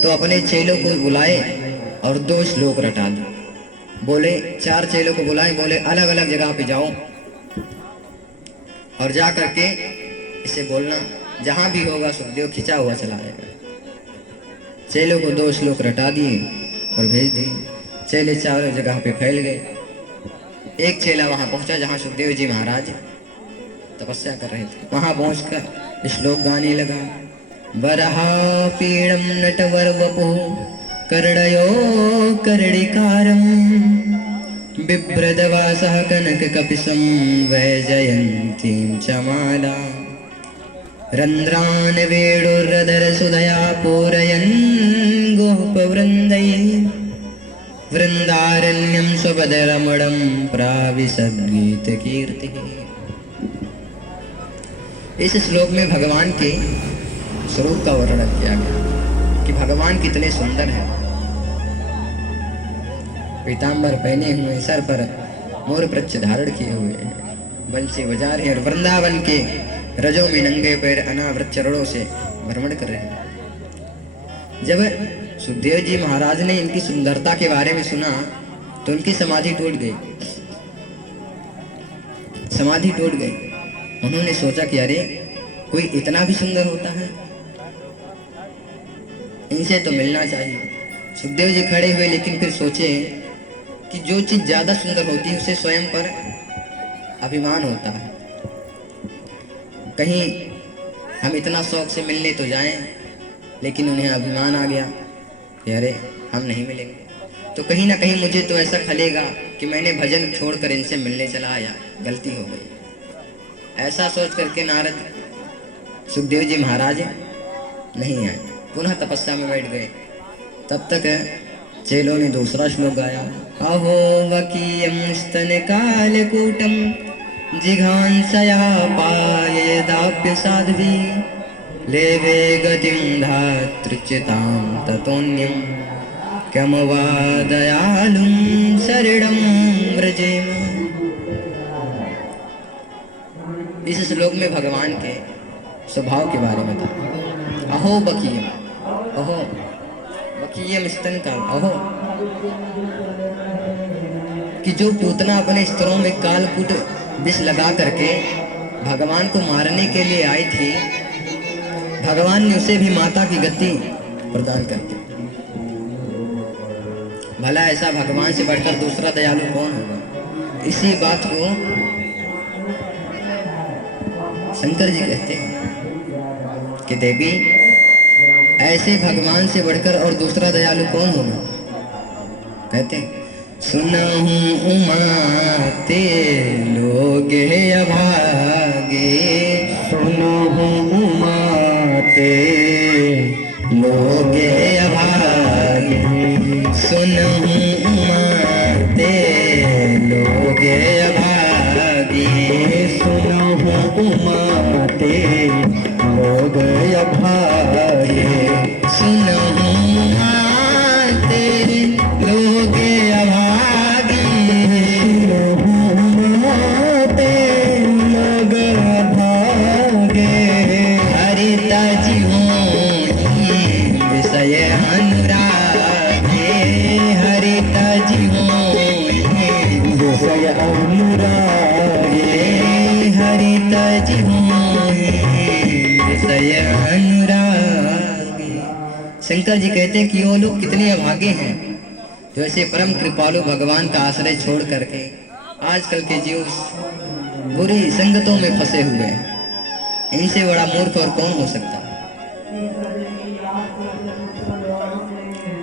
तो अपने चेलों को बुलाए और 2 श्लोक रटा दिए। बोले 4 चेलों को बुलाए, बोले अलग अलग जगह पे जाओ और जा करके इसे बोलना, जहां भी होगा सुखदेव खिंचा हुआ चला आएगा। चेलों को 2 श्लोक रटा दिए और भेज दिए। चेले चारों जगह पे फैल गए। एक चेला वहां पहुंचा जहां सुखदेव जी महाराज तपस्या कर रहे थे। वहां पहुंचकर श्लोक गाने लगा। वरहा पीड़म नटवर वपु कर्णयो कर्णिकारम बिभ्रदवासः कनक कपिशं वैजयन्तीं च माला रन्ध्रान् वेणुर्रदर सुधया पूरयन् गोपवृन्दैः वृन्दारण्यं स्वपदरमणं प्राविशद्गीतकीर्तिः। इस श्लोक में भगवान के स्वरूप का वर्णन किया गया कि भगवान कितने सुंदर हैं। पीतांबर पहने हुए, सर पर मोर वृक्ष धारण किए हुए हैं, बंसी बजा रहे हैं और वृंदावन के रजों में नंगे पैर अनावृत चरणों से भ्रमण कर रहे हैं। जब सुखदेव जी महाराज ने इनकी सुंदरता के बारे में सुना तो उनकी समाधि टूट गई। समाधि टूट गई। उन्होंने सोचा कि अरे कोई इतना भी सुंदर होता है, इनसे तो मिलना चाहिए। सुखदेव जी खड़े हुए, लेकिन फिर सोचे कि जो चीज ज्यादा सुंदर होती है उसे स्वयं पर अभिमान होता है। कहीं हम इतना शौक से मिलने तो जाएं, लेकिन उन्हें अभिमान आ गया कि अरे हम नहीं मिलेंगे तो कहीं ना कहीं मुझे तो ऐसा खलेगा कि मैंने भजन छोड़कर इनसे मिलने चला आया, गलती हो गई। ऐसा सोच करके नारद सुखदेव जी महाराज नहीं आए, पुनः तपस्या में बैठ गए। तब तक चेलों ने दूसरा श्लोक गाया। अहो वकीयं स्तन कालकूटं जिघांसया पायदाप्य साध्वी लेवे गतिं धातृच्युतां ततोऽन्यं क्यम वा दयालुं शरणं व्रजेम। इस श्लोक में भगवान के स्वभाव के बारे में था। अहो बकीयम, अहो बकीयम स्तन का, अहो कि जो पूतना अपने स्तरों में कालकूट विष लगा करके भगवान को मारने के लिए आई थी, भगवान ने उसे भी माता की गति प्रदान कर दी। भला ऐसा भगवान से बढ़कर दूसरा दयालु कौन होगा? इसी बात को शंकर जी कहते हैं कि देवी ऐसे भगवान से बढ़कर और दूसरा दयालु कौन होगा? कहते हैं सुनहु उमा ते लोग अभागे, सुनहु उमा ते लोग अभागे, सुनहु उमा ते लोग अभागे, सुनहु उमा ते लोग अभागे, सुनहु उमा ते लोग अभागे, सुनहु उमा ते लोग अभागे, हरित जीवों विषय अनुरागे, हरित जीवों विषय अनुरागे, हरित जीवों विषय अनुरागे। शंकर जी कहते हैं कि वो लोग कितने अभागे हैं जो ऐसे परम कृपालु भगवान का आश्रय छोड़ करके आजकल के जीव बुरी संगतों में फंसे हुए हैं। इनसे बड़ा मूर्ख और कौन हो सकता है?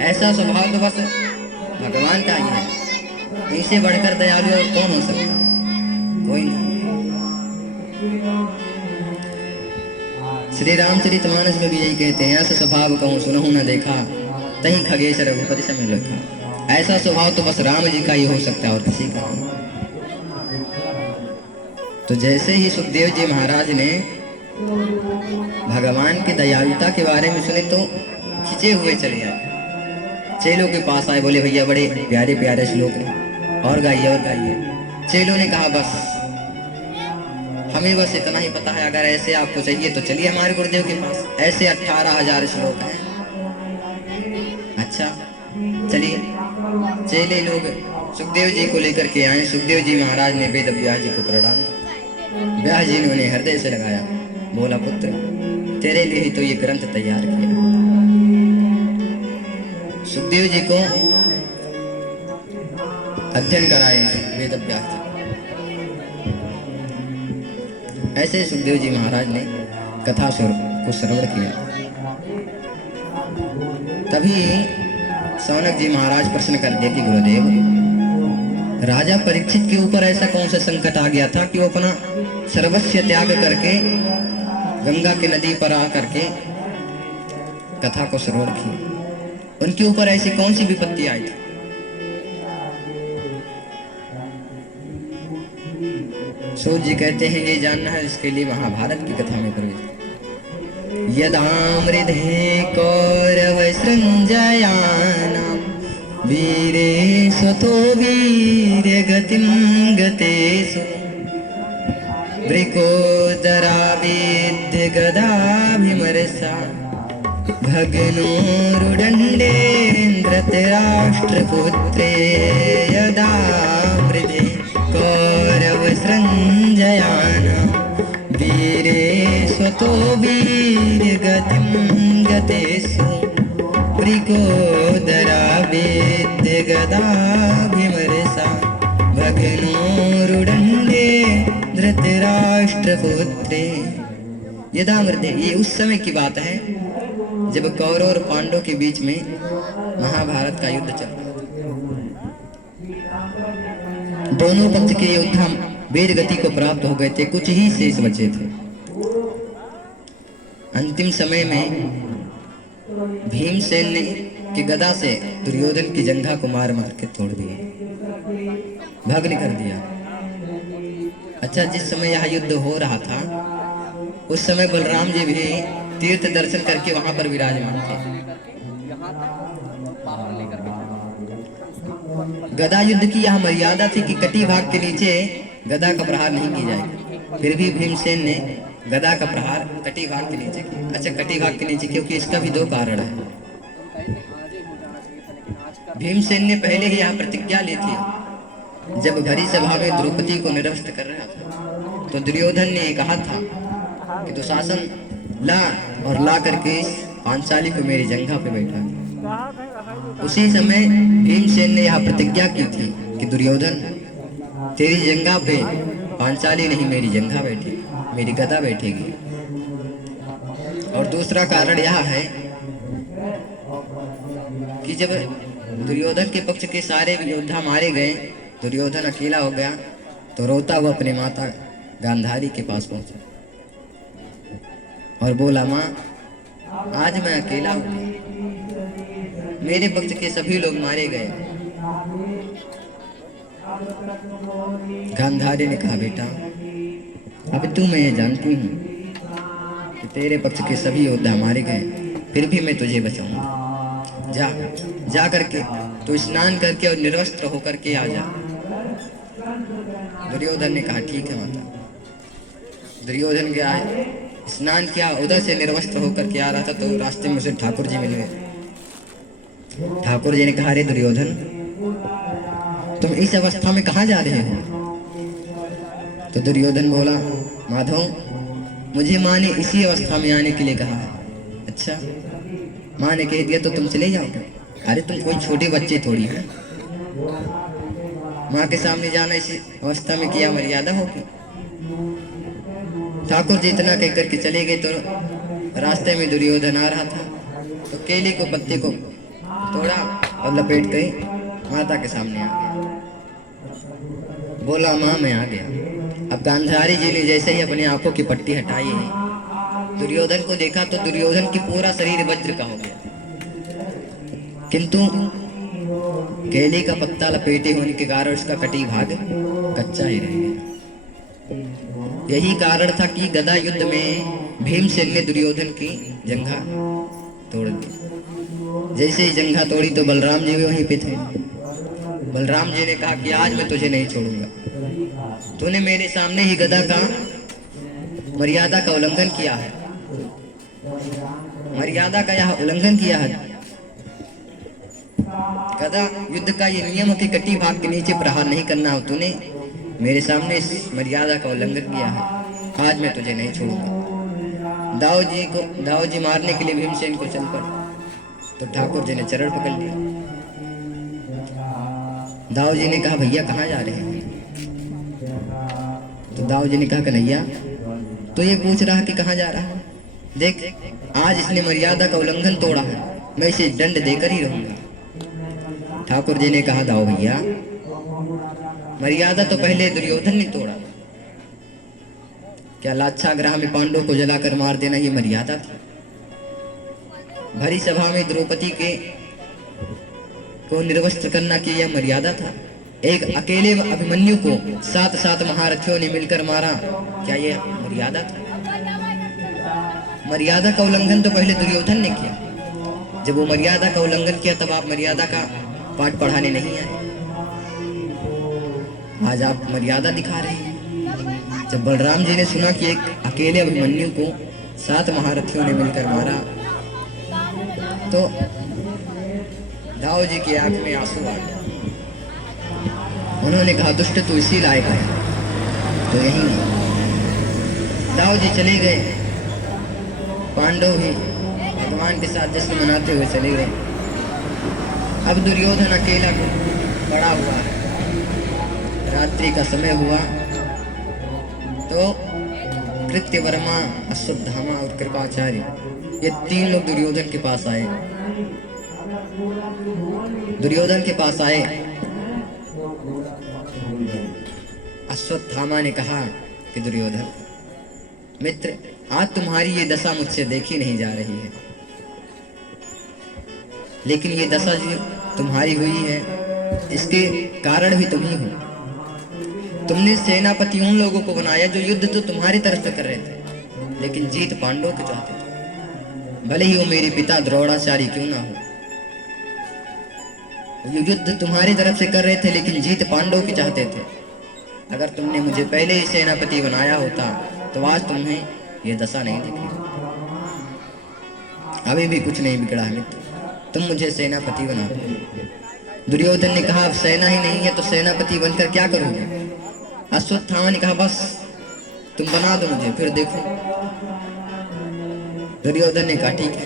ऐसा स्वभाव तो बस भगवान का ही है। इनसे बढ़कर दयालु और कौन हो सकता है? कोई नहीं। श्री रामचरितमानस में भी यही कहते हैं, ऐसा स्वभाव कहूँ सुनहु न देखा तहीं खगेश रघुपति समय लिखा। ऐसा स्वभाव तो बस राम जी का ही हो सकता है और किसी का नहीं। तो जैसे ही सुखदेव जी महाराज ने भगवान की दयालुता के बारे में सुने तो खिंचे हुए चले आए, चेलों के पास आए, बोले भैया बड़े प्यारे प्यारे श्लोक हैं, और गाइए और गाइए। चेलों ने कहा बस हमें बस इतना ही पता है, अगर ऐसे आपको चाहिए तो चलिए हमारे गुरुदेव के पास, ऐसे 18,000 श्लोक हैं। अच्छा चलिए। चेले लोग सुखदेव जी को लेकर के आए। सुखदेव जी महाराज ने वेद व्यास जी को प्रणाम किया। व्यास जी ने उन्हें हृदय से लगाया, बोला पुत्र तेरे लिए ही तो ये ग्रंथ तैयार किया। सुखदेव जी को अध्ययन कराए वेद व्यास जी। ऐसे सुखदेव जी महाराज ने कथा को श्रवण किया। तभी सौनक जी महाराज प्रश्न कर दिए कि गुरुदेव, राजा परीक्षित के ऊपर ऐसा कौन सा संकट आ गया था कि वो अपना सर्वस्व त्याग करके गंगा के नदी पर आ करके कथा को श्रवण किया? उनके ऊपर ऐसी कौन सी विपत्ति आई थी? सूर्य जी कहते हैं ये जानना है, इसके लिए महाभारत की कथा में प्रवेश। यदामृधे कौरव सृंजयानां वीरे स्वतो वीर गतिम गतेषु वृकोदरा वेद्य गदाभिमर्षा भग्नोरुदण्डे धृतराष्ट्रपुत्रे यदामृधे कौरव सृंजयानां वीरे स्वतो वीर गतिम गतेषु वृकोदरा वेद्य गदाभिमर्षा भग्नोरुदण्डे धृतराष्ट्रपुत्रे यदामृधे। ये उस समय की बात है जब कौरव और पांडव के बीच में महाभारत का युद्ध चल रहा। दोनों पक्ष के योद्धा वीर गति को प्राप्त हो गए थे, कुछ ही शेष बचे थे। अंतिम समय में भीमसेन ने की गदा से दुर्योधन की जंघा को मार मार के तोड़ दिया, भग्न कर दिया। अच्छा, जिस समय यह युद्ध हो रहा था उस समय बलराम जी भी तीर्थ दर्शन करके वहां पर विराजमान थे। गदा युद्ध की यह मर्यादा थी कि कटी भाग के नीचे गदा का प्रहार नहीं की जाएगी। फिर भी भीमसेन ने गदा का प्रहार कटी भाग के नीचे किया। अच्छा, कटी भाग के नीचे क्योंकि इसका भी दो कारण है। भीमसेन ने पहले ही यह प्रतिज्ञा ली थी, जब भरी सभा में द्रौपदी को निरस्त कर रहा था तो दुर्योधन ने कहा था कि दुशासन ला, और ला करके पांचाली को मेरी जंघा पे बैठा। उसी समय भीमसेन ने यह प्रतिज्ञा की थी कि दुर्योधन, तेरी जंघा पे पांचाली नहीं मेरी जंघा बैठी, मेरी गदा बैठेगी। और दूसरा कारण यह है कि जब दुर्योधन के पक्ष के सारे योद्धा मारे गए, दुर्योधन अकेला हो गया तो रोता हुआ अपने माता गांधारी के पास पहुंचा और बोला, माँ आज मैं अकेला हूँ, मेरे पक्ष के सभी लोग मारे गए। गांधारी ने कहा, बेटा अब तू मैं ये जानती हूँ कि तेरे पक्ष के सभी योद्धा मारे गए, फिर भी मैं तुझे बचाऊंगा। जा करके तू स्नान करके और निर्वस्त्र होकर के आ जा। दुर्योधन ने कहा, ठीक है माता। दुर्योधन गया, स्नान किया, उधर से निर्वस्त्र होकर के आ रहा था तो रास्ते में उसे ठाकुर जी मिल गए। ठाकुर जी ने कहा, अरे दुर्योधन, तुम इस अवस्था में कहाँ जा रहे हो? तो दुर्योधन बोला, माधव, मुझे माँ ने इसी अवस्था में आने के लिए कहा है। अच्छा, माँ ने कह दिया तो तुम चले जाओगे? अरे तुम कोई छोटे बच्चे थोड़ी है, माँ के सामने जाना इसी अवस्था में क्या मर्यादा होगी? ठाकुर जी इतना कह करके चले गए तो रास्ते में दुर्योधन आ रहा था तो केले को पत्ते को तोड़ा और लपेट कर माता के सामने आ गया। बोला, माँ मैं आ गया। अब गांधारी जी ने जैसे ही अपनी आंखों की पट्टी हटाई है, दुर्योधन को देखा तो दुर्योधन की पूरा शरीर वज्र का हो गया, किंतु केले का पत्ता लपेटे होने के कारण उसका कटी भाग कच्चा ही रह गया। यही कारण था कि गदा युद्ध में भीमसेन ने दुर्योधन की जंघा तोड़ दी। जैसे ही जंघा तोड़ी तो बलराम जी भी वहीं पे थे। बलराम जी ने कहा कि आज मैं तुझे नहीं छोड़ूंगा, तूने मेरे सामने ही गदा का मर्यादा का उल्लंघन किया है, मर्यादा का यह उल्लंघन किया है। गदा युद्ध का ये नियम है कि कटी भाग के नीचे प्रहार नहीं करना हो, तूने मेरे सामने इस मर्यादा का उल्लंघन किया है, आज मैं तुझे नहीं छोड़ूंगा। दाऊ जी मारने के लिए भीमसेन को चल पड़े तो ठाकुर जी ने चरण पकड़ लिया। दाऊ जी ने कहा, भैया कहाँ जा रहे हैं? तो दाऊ जी ने कहा, कन्हैया तो ये पूछ रहा कि कहाँ जा रहा है। देख, आज इसने मर्यादा का उल्लंघन तोड़ा है, मैं इसे दंड देकर ही रहूंगा। ठाकुर जी ने कहा, दाओ भैया, मर्यादा तो पहले दुर्योधन ने तोड़ा। क्या लाक्षागृह में पांडवों को जलाकर मार देना ये मर्यादा थी? भरी सभा में द्रौपदी को निर्वस्त्र करना की यह मर्यादा था? एक अकेले अभिमन्यु को 7 महारथियों ने मिलकर मारा, क्या यह मर्यादा था? मर्यादा का उल्लंघन तो पहले दुर्योधन ने किया। जब वो मर्यादा का उल्लंघन किया तब आप मर्यादा का पाठ पढ़ाने नहीं आए। आज आप मर्यादा दिखा रहे हैं। जब बलराम जी ने सुना कि एक अकेले अभिमन्यु को 7 महारथियों ने मिलकर मारा, तो दाऊ जी की आंख में आंसू आ गया। उन्होंने कहा, दुष्ट तू इसी लायक है, तो यही नहीं। दाऊ जी चले गए। पांडव ही भगवान के साथ जश्न मनाते हुए चले गए। अब दुर्योधन अकेला पड़ा हुआ है। रात्रि का समय हुआ तो कृत्यवर्मा, अश्वत्थामा और कृपाचार्य, ये 3 लोग दुर्योधन के पास आए। दुर्योधन के पास आए। अश्वत्थामा ने कहा कि दुर्योधन मित्र, आज तुम्हारी ये दशा मुझसे देखी नहीं जा रही है, लेकिन ये दशा जो तुम्हारी हुई है इसके कारण भी तुम ही हो। तुमने सेनापति उन लोगों को बनाया जो युद्ध तो तुम्हारी तरफ से कर रहे थे, लेकिन जीत पांडवों की चाहते थे, भले ही वो मेरे पिता द्रोणाचार्य क्यों ना हो। ये युद्ध तुम्हारी तरफ से कर रहे थे, लेकिन जीत पांडवों की चाहते थे। अगर तुमने मुझे पहले ही सेनापति बनाया होता तो आज तुम्हें ये दशा नहीं दिखी। अभी भी कुछ नहीं बिगड़ा है मित्र, तुम मुझे सेनापति बना दो। दुर्योधन ने कहा, अब सेना ही नहीं है तो सेनापति बनकर क्या करोगे? अश्वत्थामा ने कहा, बस तुम बना दो मुझे, फिर देखो। दुर्योधन ने कहा, ठीक है।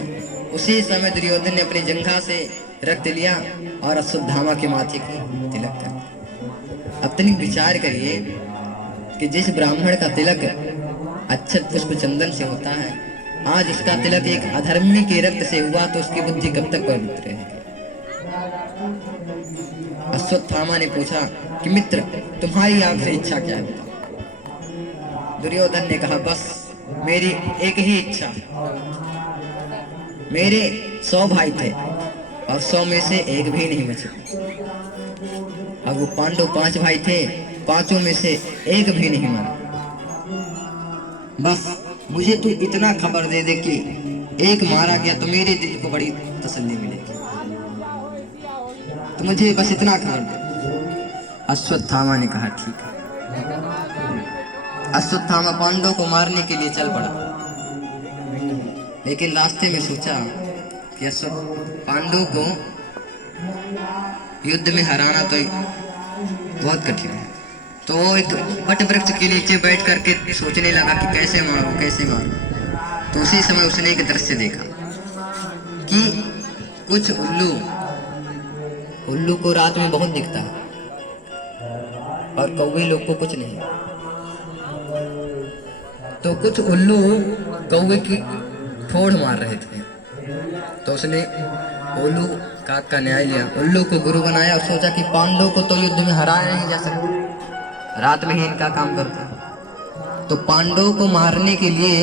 उसी समय दुर्योधन ने अपनी जंघा से रक्त लिया और अश्वत्थामा के माथे की तिलक कर। अब तनिक विचार करिए कि जिस ब्राह्मण का तिलक अक्षत पुष्प चंदन से होता है, आज उसका तिलक एक अधर्मी के रक्त से हुआ तो उसकी बुद्धि कब तक पवित्र रहेगी? अश्वत्थामा ने पूछा कि मित्र, तुम्हारी आखिरी इच्छा क्या है? दुर्योधन ने कहा, बस मेरी एक ही इच्छा। मेरे 100 भाई थे और 100 में से एक भी नहीं बचे। अब वो पांडव 5 भाई थे, 5 में से एक भी नहीं मरा। बस मुझे तू इतना खबर दे दे कि एक मारा गया तो मेरे दिल को बड़ी तसल्ली मिलेगी। तो मुझे बस इतना खबर दे। अश्वत्थामा ने कहा, ठीक है। अश्वत्थामा पांडव को मारने के लिए चल पड़ा, लेकिन रास्ते में सोचा कि पांडव को युद्ध में हराना तो बहुत कठिन है। तो वो एक वट वृक्ष के नीचे बैठ करके सोचने लगा कि कैसे मारूं, कैसे मारूं। तो उसी समय उसने एक दृश्य देखा कि कुछ उल्लू को रात में बहुत दिखता है और कौवे लोग को कुछ नहीं। तो कुछ उल्लू कौवे की ठोड़ मार रहे थे, तो उसने उल्लू का न्याय लिया, उल्लू को गुरु बनाया और सोचा कि पांडवों को तो युद्ध में हराया नहीं जा सकता, रात में ही इनका काम करता। तो पांडवों को मारने के लिए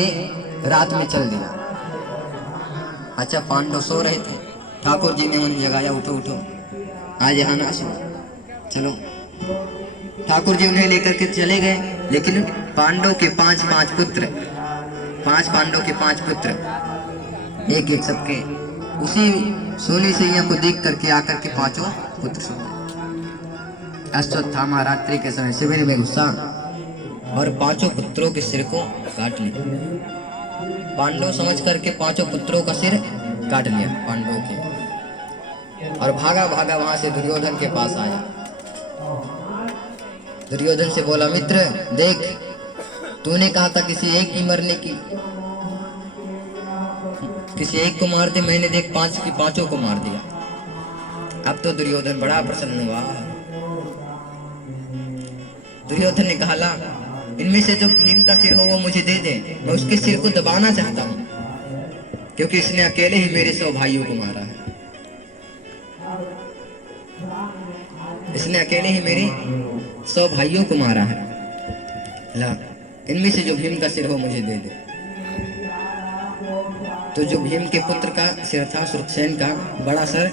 रात में चल दिया। अच्छा, पांडव सो रहे थे, ठाकुर जी ने उन्हें जगाया, उठो उठो, आज यहाँ ना सो, चलो। ठाकुर जी उन्हें लेकर के चले गए, लेकिन पांडव के 5 पुत्र, 5 पांडव के 5 पुत्र, एक एक सबके उसी सोने से को देख करके आकर के 5 पुत्र सो गए। अश्वत्थामा रात्रि के समय शिविर में घुसा और 5 पुत्रों के सिर को काट लिया। पांडव समझ करके 5 पुत्रों का सिर काट लिया पांडवों के, और भागा भागा वहां से दुर्योधन के पास आया। दुर्योधन से बोला, मित्र देख, तूने कहा था किसी एक की मरने की, किसी एक को मार दे, मैंने देख 5 की 5 को मार दिया। अब तो दुर्योधन बड़ा प्रसन्न हुआ। दुर्योधन ने कहा, ला इनमें से जो भीम का सिर हो वो मुझे दे दे, मैं उसके सिर को दबाना चाहता हूँ, क्योंकि इसने अकेले ही मेरे 100 भाइयों को मारा है। इसने अकेले ही मेरे 100 भाइयों को मारा है। ला, इनमें से जो भीम का सिर हो मुझे दे दे। तो जो भीम के पुत्र का सिर था, सुरसेन का बड़ा सर,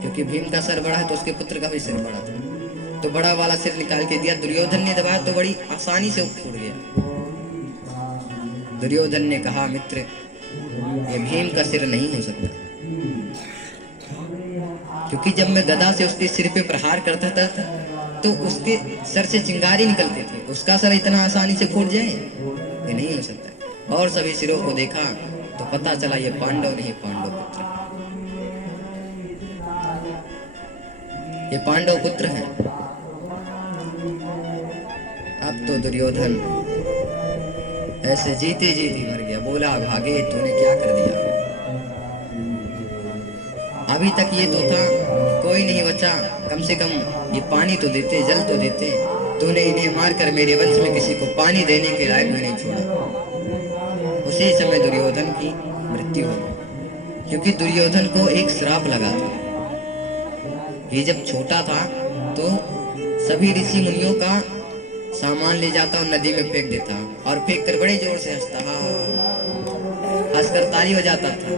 क्योंकि भीम का सर बड़ा है तो उसके पुत्र का भी सिर बड़ा था, तो बड़ा वाला सिर निकाल के दिया। दुर्योधन ने दबाया तो बड़ी आसानी से फूट गया। दुर्योधन ने कहा, मित्र, ये भीम का सिर नहीं हो सकता, क्योंकि जब मैं गदा से उसके सिर पे प्रहार करता था तो उसके सर से चिंगारी निकलती थी, उसका सर इतना आसानी से फूट जाए, ये नहीं हो सकता। और सभी सिरों को देखा तो पता चला ये पांडव नहीं, पांडव पुत्र, ये पांडव पुत्र हैं। अब तो दुर्योधन ऐसे जीते जीते मर गया। बोला, भागे, तूने क्या कर दिया? अभी तक ये तो था, कोई नहीं बचा, कम से कम ये पानी तो देते, जल तो देते। तूने इन्हें मारकर मेरे वंश में किसी को पानी देने के लायक भी नहीं छोड़ा। उसी समय दुर्योधन की मृत्यु हो गई, क्योंकि दुर्योधन को एक श्राप लगा था। ये जब छोटा था तो सभी ऋषि मुनियों का सामान ले जाता और नदी में फेंक देता, और फेंक कर बड़े जोर से हंसता, हंसकर ताली बजाता था।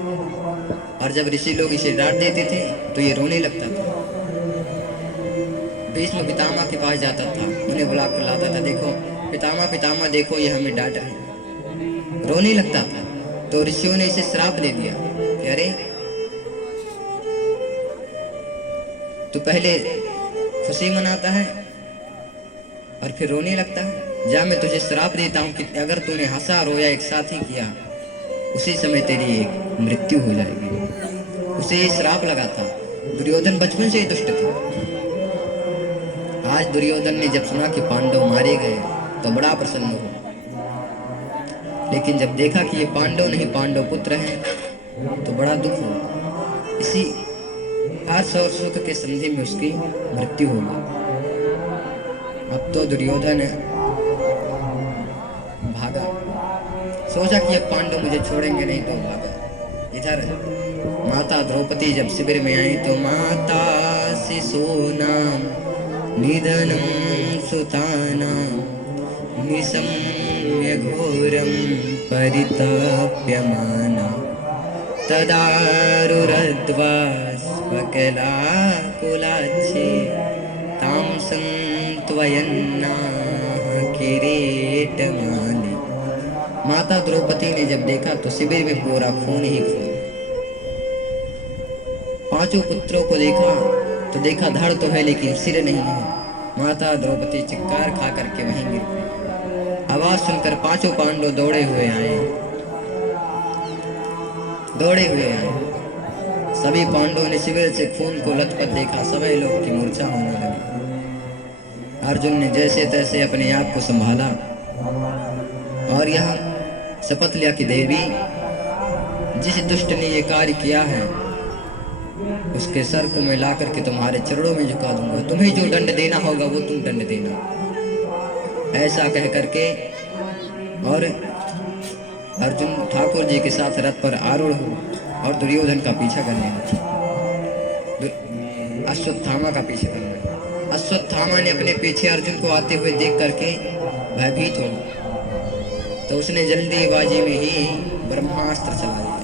और जब ऋषि लोग इसे डांट देते थे तो ये रोने लगता था। भीष्म पितामह के पास जाता था, उन्हें बुला कर लाता था, देखो पितामह, पितामह देखो ये हमें डांट रहे हैं। रोने लगता था। तो ऋषियों ने इसे श्राप दे दिया कि अरे तू पहले खुशी मनाता है और फिर रोने लगता है। जा, मैं तुझे श्राप देता हूँ कि अगर तूने हंसा रोया एक साथ ही किया, उसी समय तेरी एक मृत्यु हो जाएगी। उसे ये श्राप लगा था। दुर्योधन बचपन से ही दुष्ट था। आज दुर्योधन ने जब सुना कि पांडव मारे गए तो बड़ा प्रसन्न हुआ, लेकिन जब देखा कि ये पांडव नहीं, पांडव पुत्र हैं, तो बड़ा दुख हुआ। इसी हर्ष और सुख के संधि में उसकी मृत्यु हो गई। अब तो दुर्योधन भागा, सोचा कि अब पांडव मुझे छोड़ेंगे नहीं, तो भागा। इधर माता द्रौपदी जब शिविर में आई तो माता शिशूनां निधनं सुतानां निशम्य घोरं परिताप्यमाना तदारुरध्वा स्वकलाकुलाच्छे तां संत्वयन्नाः किरीटमाले। माता द्रौपदी ने जब देखा तो शिविर में पूरा खून ही खून। पांचों पुत्रों को देखा तो देखा धड़ तो है लेकिन सिर नहीं है। माता द्रौपदी चिक्कार खा करके वहीं गिर गई। आवाज सुनकर पांचों पांडव दौड़े हुए आए। सभी पांडवों ने शिविर से खून को लथपथ देखा। सभी लोग की मूर्छा होने लगी। अर्जुन ने जैसे तैसे अपने आप को संभाला और यह शपथ लिया कि देवी, जिस दुष्ट ने ये कार्य किया है उसके सर को मैं ला करके तुम्हारे चरणों में झुका दूंगा। तुम्हें जो दंड देना होगा वो तुम दंड देना। ऐसा कह करके और अर्जुन ठाकुर जी के साथ रथ पर आरूढ़ हुआ और दुर्योधन का पीछा करने लगा। अश्वत्थामा का पीछा करने लगा। अश्वत्थामा ने अपने पीछे अर्जुन को आते हुए देख करके भयभीत हो, तो उसने जल्दीबाजी में ही ब्रह्मास्त्र चला दिया।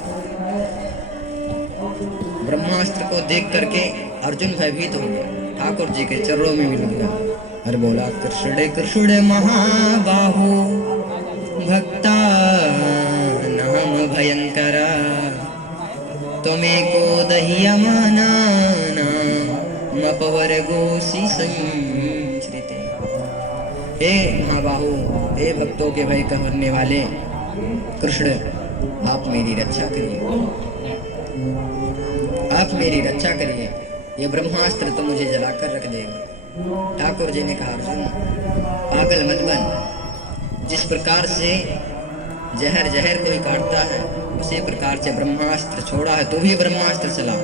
ब्रह्मास्त्र को देख करके अर्जुन भयभीत हो गया, ठाकुर जी के चरणों में मिल गया और बोला, कृष्ण कृष्ण महाबाहु भक्ता नाम भयंकरा त्वमेको दह्यमाना मपवर्गोसी संश्रिते। हे महाबाहु, हे भक्तों के भय करने वाले कृष्ण, आप मेरी रक्षा करिए, आप मेरी रक्षा करिए। ये ब्रह्मास्त्र तो मुझे जलाकर रख देगा। ठाकुर जी ने कहा, अर्जुन पागल मत बन। जिस प्रकार से जहर कोई काटता है उसी प्रकार से ब्रह्मास्त्र छोड़ा है, तू भी ब्रह्मास्त्र चला।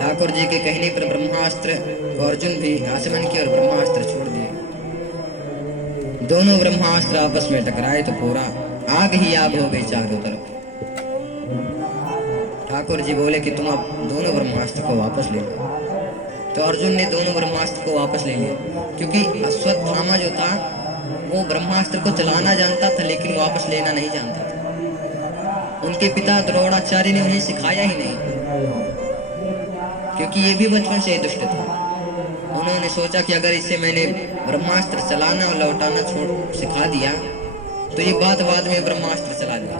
ठाकुर जी के कहने पर ब्रह्मास्त्र को अर्जुन भी आचमन किया और ब्रह्मास्त्र छोड़ दिए। दोनों ब्रह्मास्त्र आपस में टकराए तो पूरा आग ही आग हो गई चारों तरफ। ठाकुर जी बोले कि तुम अब दोनों ब्रह्मास्त्र को वापस ले लो। तो अर्जुन ने दोनों ब्रह्मास्त्र को वापस ले लिया, क्योंकि अश्वत्थामा जो था वो ब्रह्मास्त्र को चलाना जानता था लेकिन वापस लेना नहीं जानता था। उनके पिता द्रोणाचार्य ने उन्हें सिखाया ही नहीं, क्योंकि ये भी बचपन से ही दुष्ट था। उन्होंने सोचा कि अगर इसे मैंने ब्रह्मास्त्र चलाना और लौटाना सिखा दिया तो ये बाद में ब्रह्मास्त्र चला दिया।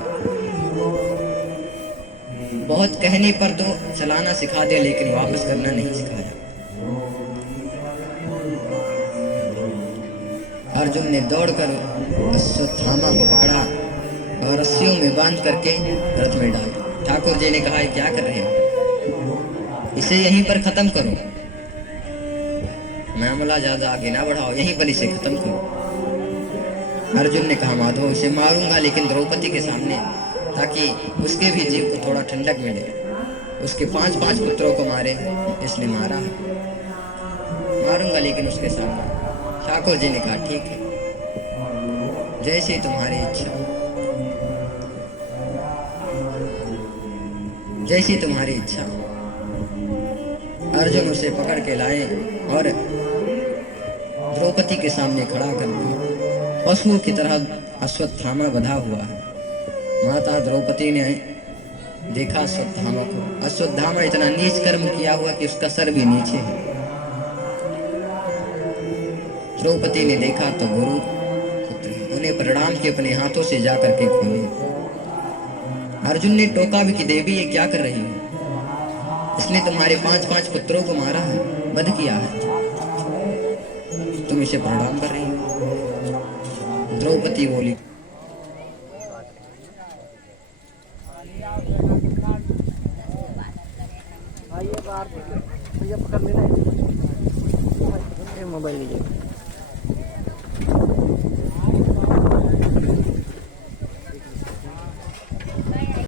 बहुत कहने पर तो चलाना सिखा दिया लेकिन वापस करना नहीं सिखाया। अर्जुन ने दौड़कर अश्वत्थामा को पकड़ा और रस्सियों में बांध करके रथ में डाल दिया। ठाकुर जी ने कहा, क्या कर रहे हो, इसे यहीं पर खत्म करो, मामला ज्यादा आगे ना बढ़ाओ, यहीं पर इसे खत्म करो। अर्जुन ने कहा, माधव इसे मारूंगा लेकिन द्रौपदी के सामने, ताकि उसके भी जीव को थोड़ा ठंडक मिले। उसके 5 पुत्रों को मारे इसलिए मारा, मारूंगा लेकिन उसके सामने। ठाकुर जी ने कहा, ठीक है, जैसी तुम्हारी इच्छा, जैसी तुम्हारी इच्छा। अर्जुन उसे पकड़ के लाए और द्रौपदी के सामने खड़ा कर दिया। पशुओं की तरह अश्वत्थामा बंधा हुआ है। माता द्रौपदी ने देखा अश्वत्थामा को। अश्वत्थामा इतना नीच कर्म किया हुआ कि उसका सर भी नीचे है। द्रौपदी ने देखा तो गुरु उन्हें प्रणाम के अपने हाथों से जा करके खोले। अर्जुन ने टोका भी कि देवी ये क्या कर रही हो, इसने तुम्हारे 5 पुत्रों को मारा है, वध किया है, तुम इसे प्रणाम कर रही हो। द्रौपदी बोली, ये बाहर भैया पकड़ लेना, मोबाइल लीजिए।